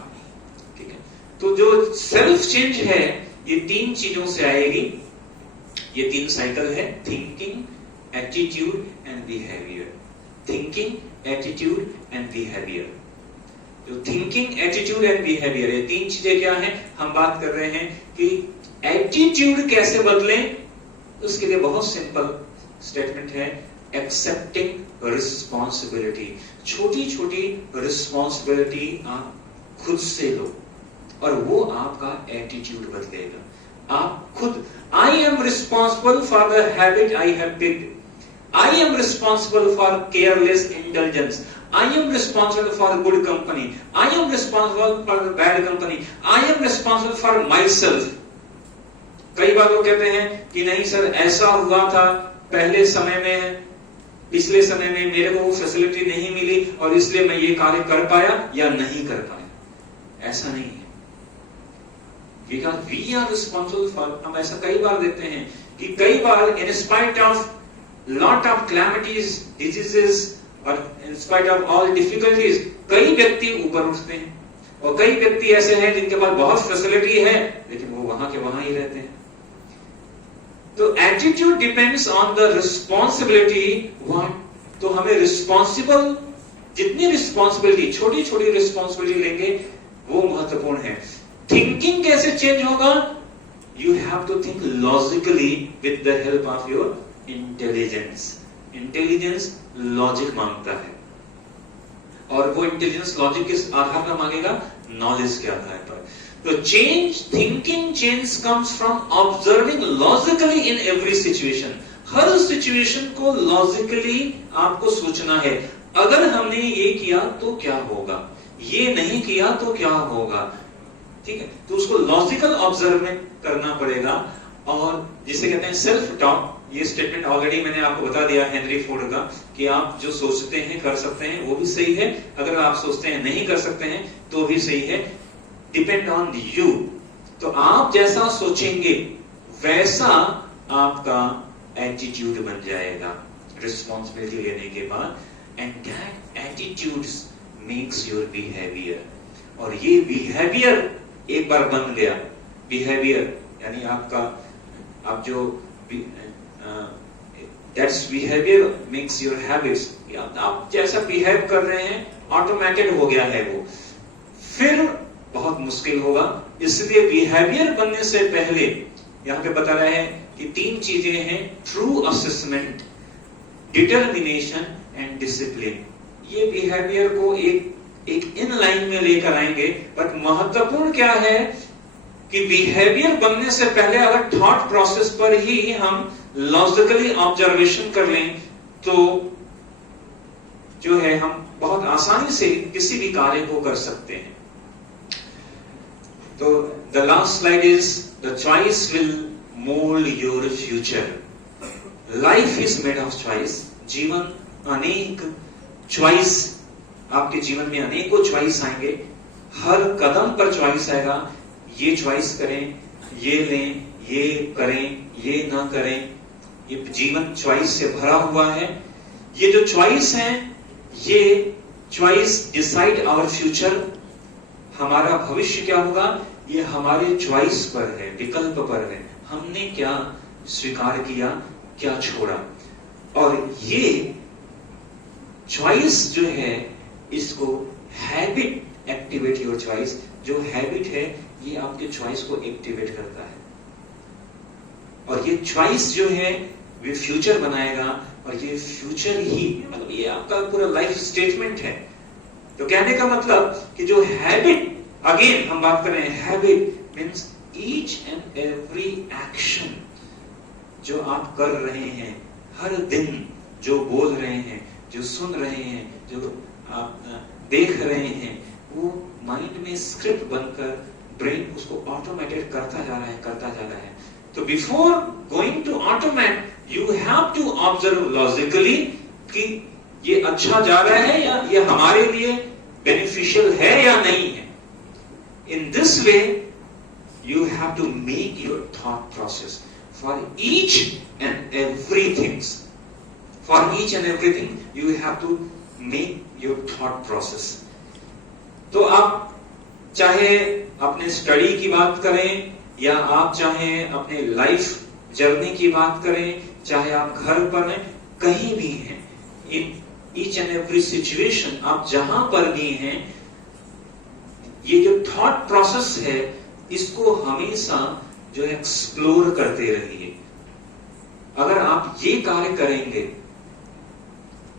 ठीक है, तो जो सेल्फ चेंज है ये 3 चीजों से आएगी। ये 3 साइकिल है, thinking, attitude and behaviour. Thinking, attitude and behaviour. जो थिंकिंग, एटीट्यूड एंड बिहेवियर, ये 3 चीजें क्या है? हम बात कर रहे हैं कि एटीट्यूड कैसे बदलें। उसके लिए बहुत सिंपल स्टेटमेंट है, एक्सेप्टिंग रिस्पॉन्सिबिलिटी। छोटी छोटी रिस्पॉन्सिबिलिटी आप खुद से लो और वो आपका एटीट्यूड बदलेगा। आप खुद, I am responsible for the habit I have picked, I am responsible for careless intelligence, I am responsible for good company, I am responsible for bad company, I am responsible for myself. कई बार लोग कहते हैं कि नहीं सर ऐसा हुआ था पहले समय में, पिछले समय में मेरे को वो फैसिलिटी नहीं मिली और इसलिए मैं ये कार्य कर पाया या नहीं कर पाया, ऐसा नहीं है। वी आर रिस्पॉन्सिबल फॉर, हम ऐसा कई बार देते हैं कि कई बार in spite of lot of calamities, diseases और in spite of all difficulties, कई व्यक्ति ऊपर उठते हैं और कई व्यक्ति ऐसे हैं जिनके पास बहुत फैसिलिटी है लेकिन वो वहां के वहां ही रहते हैं। तो attitude depends on the responsibility what, तो हमें रिस्पॉन्सिबल, जितनी रिस्पॉन्सिबिलिटी, छोटी छोटी रिस्पॉन्सिबिलिटी लेंगे वो महत्वपूर्ण है। थिंकिंग कैसे चेंज होगा? You have to think logically with the help of your intelligence. Intelligence logic मांगता है और वो इंटेलिजेंस लॉजिक किस आधार पर मांगेगा? नॉलेज के आधार पर। तो change, thinking change comes from observing logically in every situation. Her situation को लॉजिकली आपको सोचना है। अगर हमने ये किया तो क्या होगा, ये नहीं किया तो क्या होगा, ठीक है? तो उसको लॉजिकल ऑब्जर्वमेंट करना पड़ेगा। और जिसे कहते हैं सेल्फ टॉक, ये स्टेटमेंट ऑलरेडी मैंने आपको बता दिया हेनरी फोर्ड का, कि आप जो सोचते हैं कर सकते हैं वो भी सही है, अगर आप सोचते हैं नहीं कर सकते हैं तो भी सही है। Depend on you. तो आप जैसा सोचेंगे वैसा आपका एटीट्यूड बन जाएगा रिस्पॉन्सिबिलिटी लेने के बाद। And that attitude makes your behaviour. और ये बिहेवियर एक बार बन गया, बिहेवियर यानी आपका, आप जो that's behaviour makes your habits. आप जैसा बिहेव कर रहे हैं ऑटोमेटेड हो गया है वो, फिर बहुत मुश्किल होगा। इसलिए बिहेवियर बनने से पहले यहां पे बता रहे हैं कि 3 चीजें हैं: true assessment, determination and discipline. ये बिहेवियर को एक इन लाइन में लेकर आएंगे। बट महत्वपूर्ण क्या है कि बिहेवियर बनने से पहले अगर थॉट प्रोसेस पर ही हम लॉजिकली ऑब्जर्वेशन कर लें तो जो है हम बहुत आसानी से किसी भी कार्य को कर सकते हैं। तो the last slide is the choice will mould your future. Life is made of choice. जीवन अनेक चॉइस, आपके जीवन में अनेकों चॉइस आएंगे, हर कदम पर चॉइस आएगा। ये चॉइस करें, ये लें, ये करें, ये ना करें। ये जीवन चॉइस से भरा हुआ है। ये जो चॉइस है, ये चॉइस डिसाइड आवर फ्यूचर। हमारा भविष्य क्या होगा ये हमारे चॉइस पर है, विकल्प पर है। हमने क्या स्वीकार किया, क्या छोड़ा। और ये चॉइस जो है, इसको हैबिट एक्टिवेट योर चॉइस। जो हैबिट है ये आपके चॉइस को एक्टिवेट करता है और ये चॉइस जो है वे फ्यूचर बनाएगा। और ये फ्यूचर ही, मतलब ये आपका पूरा लाइफ स्टेटमेंट है। तो कहने का मतलब कि जो हैबिट, अगेन हम बात कर रहे हैं, habit means each and every action जो आप कर रहे हैं हर दिन, जो बोल रहे हैं, जो सुन रहे हैं, जो आप देख रहे हैं, वो माइंड में स्क्रिप्ट बनकर ब्रेन उसको ऑटोमेटेड करता जा रहा है। तो before going to automate you have to observe logically कि ये अच्छा जा रहा है या ये हमारे लिए बेनिफिशियल है या नहीं है। In this way you have to make your thought process for each and everything. For each and everything, you have to make your thought process. तो आप चाहे अपने स्टडी की बात करें या आप चाहे अपने लाइफ जर्नी की बात करें, चाहे आप घर पर हैं, कहीं भी हैं, in each and every situation आप जहां पर भी हैं, ये जो थॉट प्रोसेस है इसको हमेशा जो है एक्सप्लोर करते रहिए। अगर आप ये कार्य करेंगे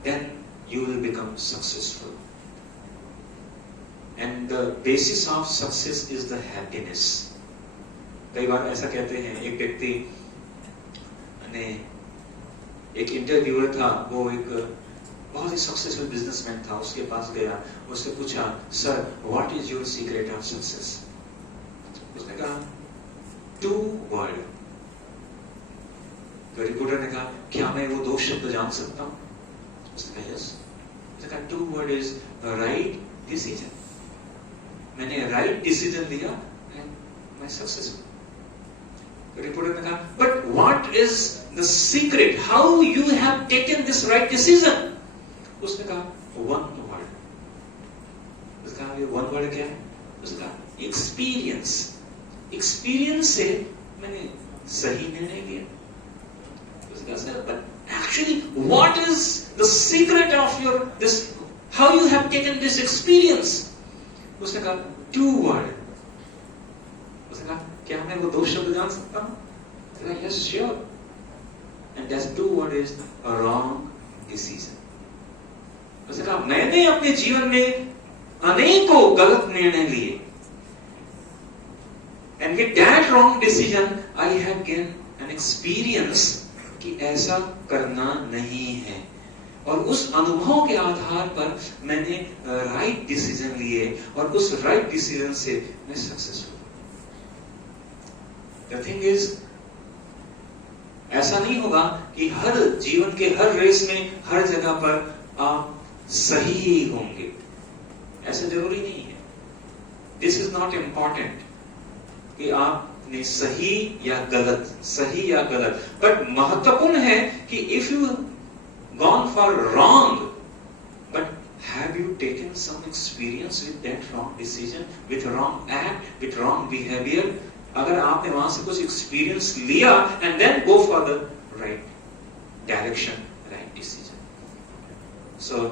then you will become successful. And the basis of success is the happiness. कई बार ऐसा कहते हैं, एक व्यक्ति ने, एक इंटरव्यूअर था, वो एक बहुत ही सक्सेसफुल बिजनेसमैन था, उसके पास गया, उससे पूछा, sir what is your secret of success? उसने कहा 2 वर्ड। तो रिपोर्टर ने कहा, क्या मैं वो 2 शब्द जान सकता हूं? उसने कहा यस। उसने कहा 2 वर्ड इज राइट डिसीजन। मैंने राइट डिसीजन लिया एंड मैं सक्सेसफुल। तो रिपोर्टर ने कहा but what is the secret, how you have taken this right decision? उसने कहा 1 वर्ड। उसने कहा ये 1 वर्ड क्या है? उसने कहा एक्सपीरियंस। एक्सपीरियंस से मैंने सही निर्णय लिया। उसने कहा sir but actually what is the secret of your this, how you have taken this experience? उसने कहा 2 वर्ड। उसने कहा क्या मैं वो 2 शब्द जान सकता हूं? उसने कहा yes sure, and that 2 word is wrong decision. उसने कहा मैंने अपने जीवन में अनेकों गलत निर्णय लिए, and with that wrong decision I have gain an experience कि ऐसा करना नहीं है, और उस अनुभव के आधार पर मैंने राइट डिसीजन लिए, और उस राइट डिसीजन से मैं सक्सेसफुल। द थिंग इज, ऐसा नहीं होगा कि हर जीवन के हर रेस में हर जगह पर आप सही ही होंगे, ऐसा जरूरी नहीं है। दिस इज नॉट इंपॉर्टेंट कि आपने सही या गलत, बट महत्वपूर्ण है कि if you gone for wrong, but have you taken some experience with that wrong decision, with wrong act, with wrong behavior? अगर आपने वहां से कुछ एक्सपीरियंस लिया and then go for the right direction, right decision. So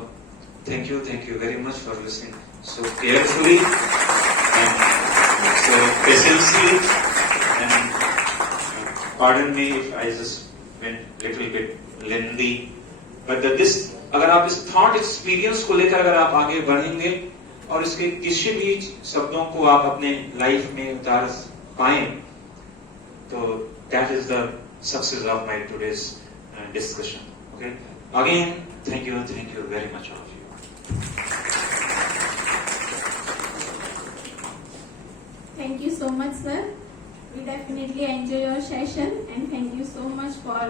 thank you very much for listening so carefully and so patiently, and pardon me if I just went little bit lengthy. But this, अगर आप इस थॉट एक्सपीरियंस को लेकर अगर आप आगे बढ़ेंगे और इसके किसी भी शब्दों को आप अपने लाइफ में उतार पाए, तो that is the success of my today's discussion. Okay, again thank you very much of you. Thank you so much, sir. We definitely enjoy your session, and thank you so much for